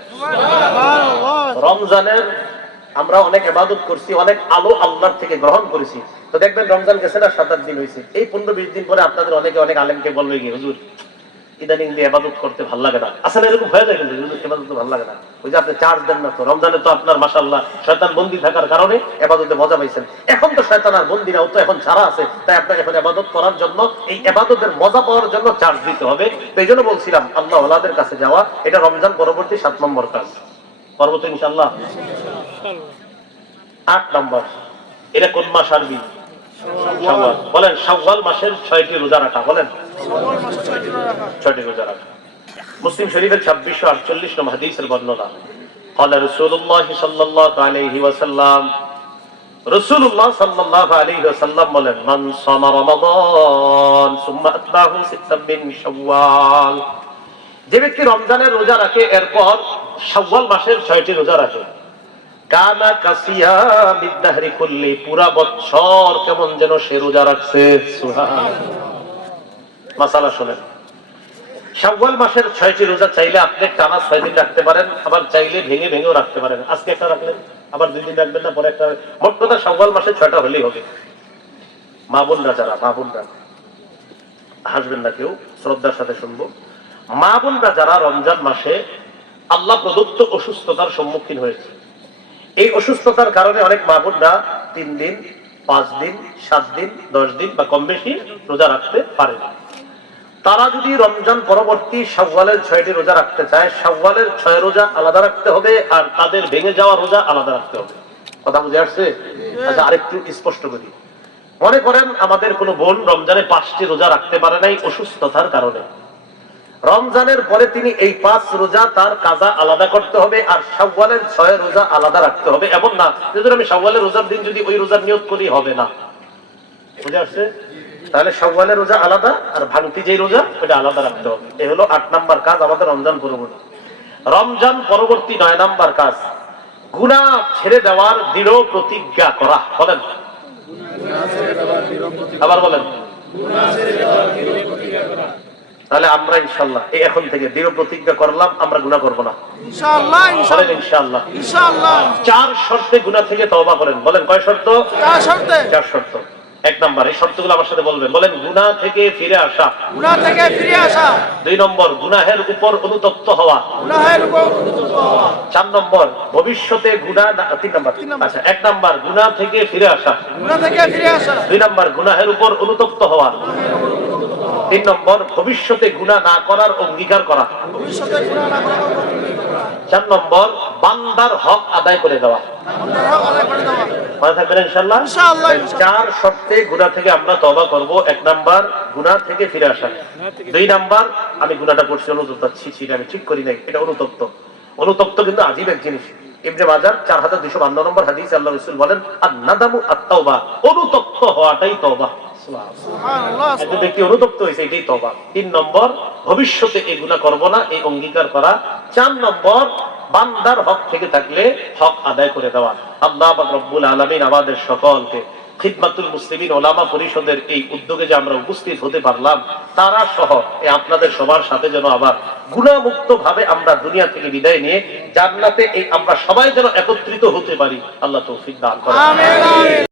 রমজানের আমরা অনেক ইবাদত করছি, অনেক আলো আল্লাহর থেকে গ্রহণ করেছি। তো দেখবেন রমজান গেছে না, 7-8 দিন হয়েছে, এই 15-20 দিন পরে আপনাদের অনেকে অনেক আলেমকে বলবে গিয়ে, হুজুর ইদানিং দিয়ে ইবাদত করতে ভালো লাগে না। আসলে এরকম হয়ে যায়, কিন্তু হুজুর ইবাদত তো ভালো লাগে না, ওই যে আপনি চার্জ দেন না তো। রমজানে তো আপনার মাশাআল্লাহ শয়তান বন্দী থাকার কারণে ইবাদতে মজা পাইছেন। এখন তো শয়তান আর বন্দী না, ও তো এখন ছাড়া আছে। তাই আপনাকে এখন ইবাদত করার জন্য, এই ইবাদতের মজা পাওয়ার জন্য চার্জ দিতে হবে। তো এই জন্য বলছিলাম আল্লাহ ওয়ালাদের কাছে যাওয়া, এটা রমজান পরবর্তী 7 নম্বর কাজ। পরবর্তী ইনশাআল্লাহ 8 নম্বর। এটা কোন মাস আরবি? শাওয়াল। বলেন শাওয়াল মাসের 6টি রোজা রাখা। বলেন 6টি রোজা রাখা। মুসলিম শরীফের 2648 নম্বর হাদিসের বর্ণনা, قال رسول الله صلى الله عليه وسلم, রাসূলুল্লাহ সাল্লাল্লাহু আলাইহি ওয়াসাল্লাম বলেন, মান সামা রমাদান সুম্মা আতবাহু সিত্তাম মিন শাওয়াল, যে ব্যক্তি রমজানের রোজা রাখে এরপর শাওয়াল মাসের 6টি রোজা রাখে, কানা কাসিয়ামিদ দাহরি কুল্লি, পুরা বছর কেমন যেন সে রোজা রাখছে। সুবহানাল্লাহ। মাসালা শুনেন, শাওয়াল মাসের 6টি রোজা চাইলে আপনি টানা 6 দিন রাখতে পারেন, আবার চাইলে ভেঙে ভেঙেও রাখতে পারেন। আজকে একটা রাখলেন, আবার 2 দিন রাখবেন না, পরে একটা। মোট কথা শাওয়াল মাসে 6টা হলেই হবে। মা বোনরা যারা, মা বোনরা হাসবেন না কেউ, শ্রদ্ধার সাথে শুনবো। মা বোনরা যারা রমজান মাসে আল্লাহ প্রদত্ত অসুস্থতার সম্মুখীন হয়েছে, এই অসুস্থতার কারণে অনেক মা বোনরা 3 দিন, 5 দিন, 7 দিন, 10 দিন বা কম বেশি রোজা রাখতে পারে না। তারা যদি রমজান পরবর্তী শাওয়ালের 6টি রোজা রাখতে চায়, শাওয়ালের 6 রোজা আলাদা রাখতে হবে, আর তাদের ভেঙে যাওয়া রোজা আলাদা রাখতে হবে। কথা বুঝে আসছে? আচ্ছা, আরেকটু স্পষ্ট করি। মনে করেন আমাদের কোনো বোন রমজানে 5টি রোজা রাখতে পারে নাই অসুস্থতার কারণে। রমজানের পরে তিনি এই 5 রোজা তার কাজা আলাদা করতে হবে, আর শাওয়ালের 6 রোজা আলাদা রাখতে হবে। এমন না যদি আমি শাওয়ালের রোজার দিন যদি ওই রোজার নিয়ত করি, হবে না। বুঝে আসছে? তাহলে শাওয়ালের রোজা আলাদা, আর ভাঙতি যে রোজা ওটা আলাদা রাখতে হবে। এই হলো 8 নাম্বার কাজ আমাদের রমজান পরবর্তী। রমজান পরবর্তী 9 নাম্বার কাজ, গুনাহ ছেড়ে দেওয়ার দৃঢ় প্রতিজ্ঞা করা। বলেন, আবার বলেন। তাহলে আমরা ইনশাআল্লাহ এখন থেকে দৃঢ় প্রতিজ্ঞা করলাম, আমরা গুনাহ করব না ইনশাআল্লাহ। ইনশাআল্লাহ ইনশাআল্লাহ। 4 শর্তে গুনাহ থেকে তওবা করেন। বলেন, কয় শর্ত? 4 শর্তে। 4 শর্ত। 1 নাম্বার, এই শর্তগুলো আমার সাথে বলবেন। বলেন, গুনাহ থেকে ফিরে আসা। গুনাহ থেকে ফিরে আসা। 2 নম্বর, গুনাহের উপর অনুতপ্ত হওয়া। গুনাহের উপর অনুতপ্ত হওয়া। 4 নম্বর, ভবিষ্যতে গুনাহ 3 নম্বর। আচ্ছা, 1 নাম্বার, গুনাহ থেকে ফিরে আসা। গুনাহ থেকে ফিরে আসা। 2 নাম্বার, গুনাহের উপর অনুতপ্ত হওয়া। 3 নম্বর, ভবিষ্যতে গুনাহ না করার অঙ্গীকার করা। ভবিষ্যতে গুনাহ না করার অঙ্গীকার করা। 4 নম্বর, বান্দার হক আদায় করে দেওয়া। বান্দার হক আদায় করে দেওয়া। মনে থাকবেন ইনশাআল্লাহ। ইনশাআল্লাহ। 4 শর্তে গুনাহ থেকে আমরা তওবা করব। 1 নাম্বার, গুনাহ থেকে ফিরে আসা। 2 নাম্বার, আমি গুনাহটা করছি, অনুতপ্ত, ছি আমি ঠিক করি নাই, এটা অনুতপ্ত। অনুতপ্ত কিন্তু আজীব এক জিনিস। ইবনে মাজাহ 4252 নম্বর হাদিসে আল্লাহ রাসূল বলেন, আন-নাদামু আত-তাওবা, অনুতপ্ত হওয়াটাই তওবা। সুবহানাল্লাহ। একজন ব্যক্তি অনুতপ্ত হয়েছে, এটাই তওবা। 3 নম্বর, ভবিষ্যতে এই গুনাহ করব না, এই অঙ্গীকার করা। 4 নম্বর, বান্দার হক থেকে থাকলে হক আদায় করে দেওয়া। আল্লাহ পাক রব্বুল আলামিন আমাদের সকলকে খিদমাতুল মুসলিমিন ওলামা পরিষদের এই উদ্যোগে যে আমরা উপস্থিত হতে পারলাম, তারা সহ আপনাদের সবার সাথে যেন আবার গুনাহমুক্ত ভাবে আমরা দুনিয়া থেকে বিদায় নিয়ে জান্নাতে এই আমরা সবাই যেন একত্রিত হতে পারি। আল্লাহ তৌফিক দান করেন। আমিন।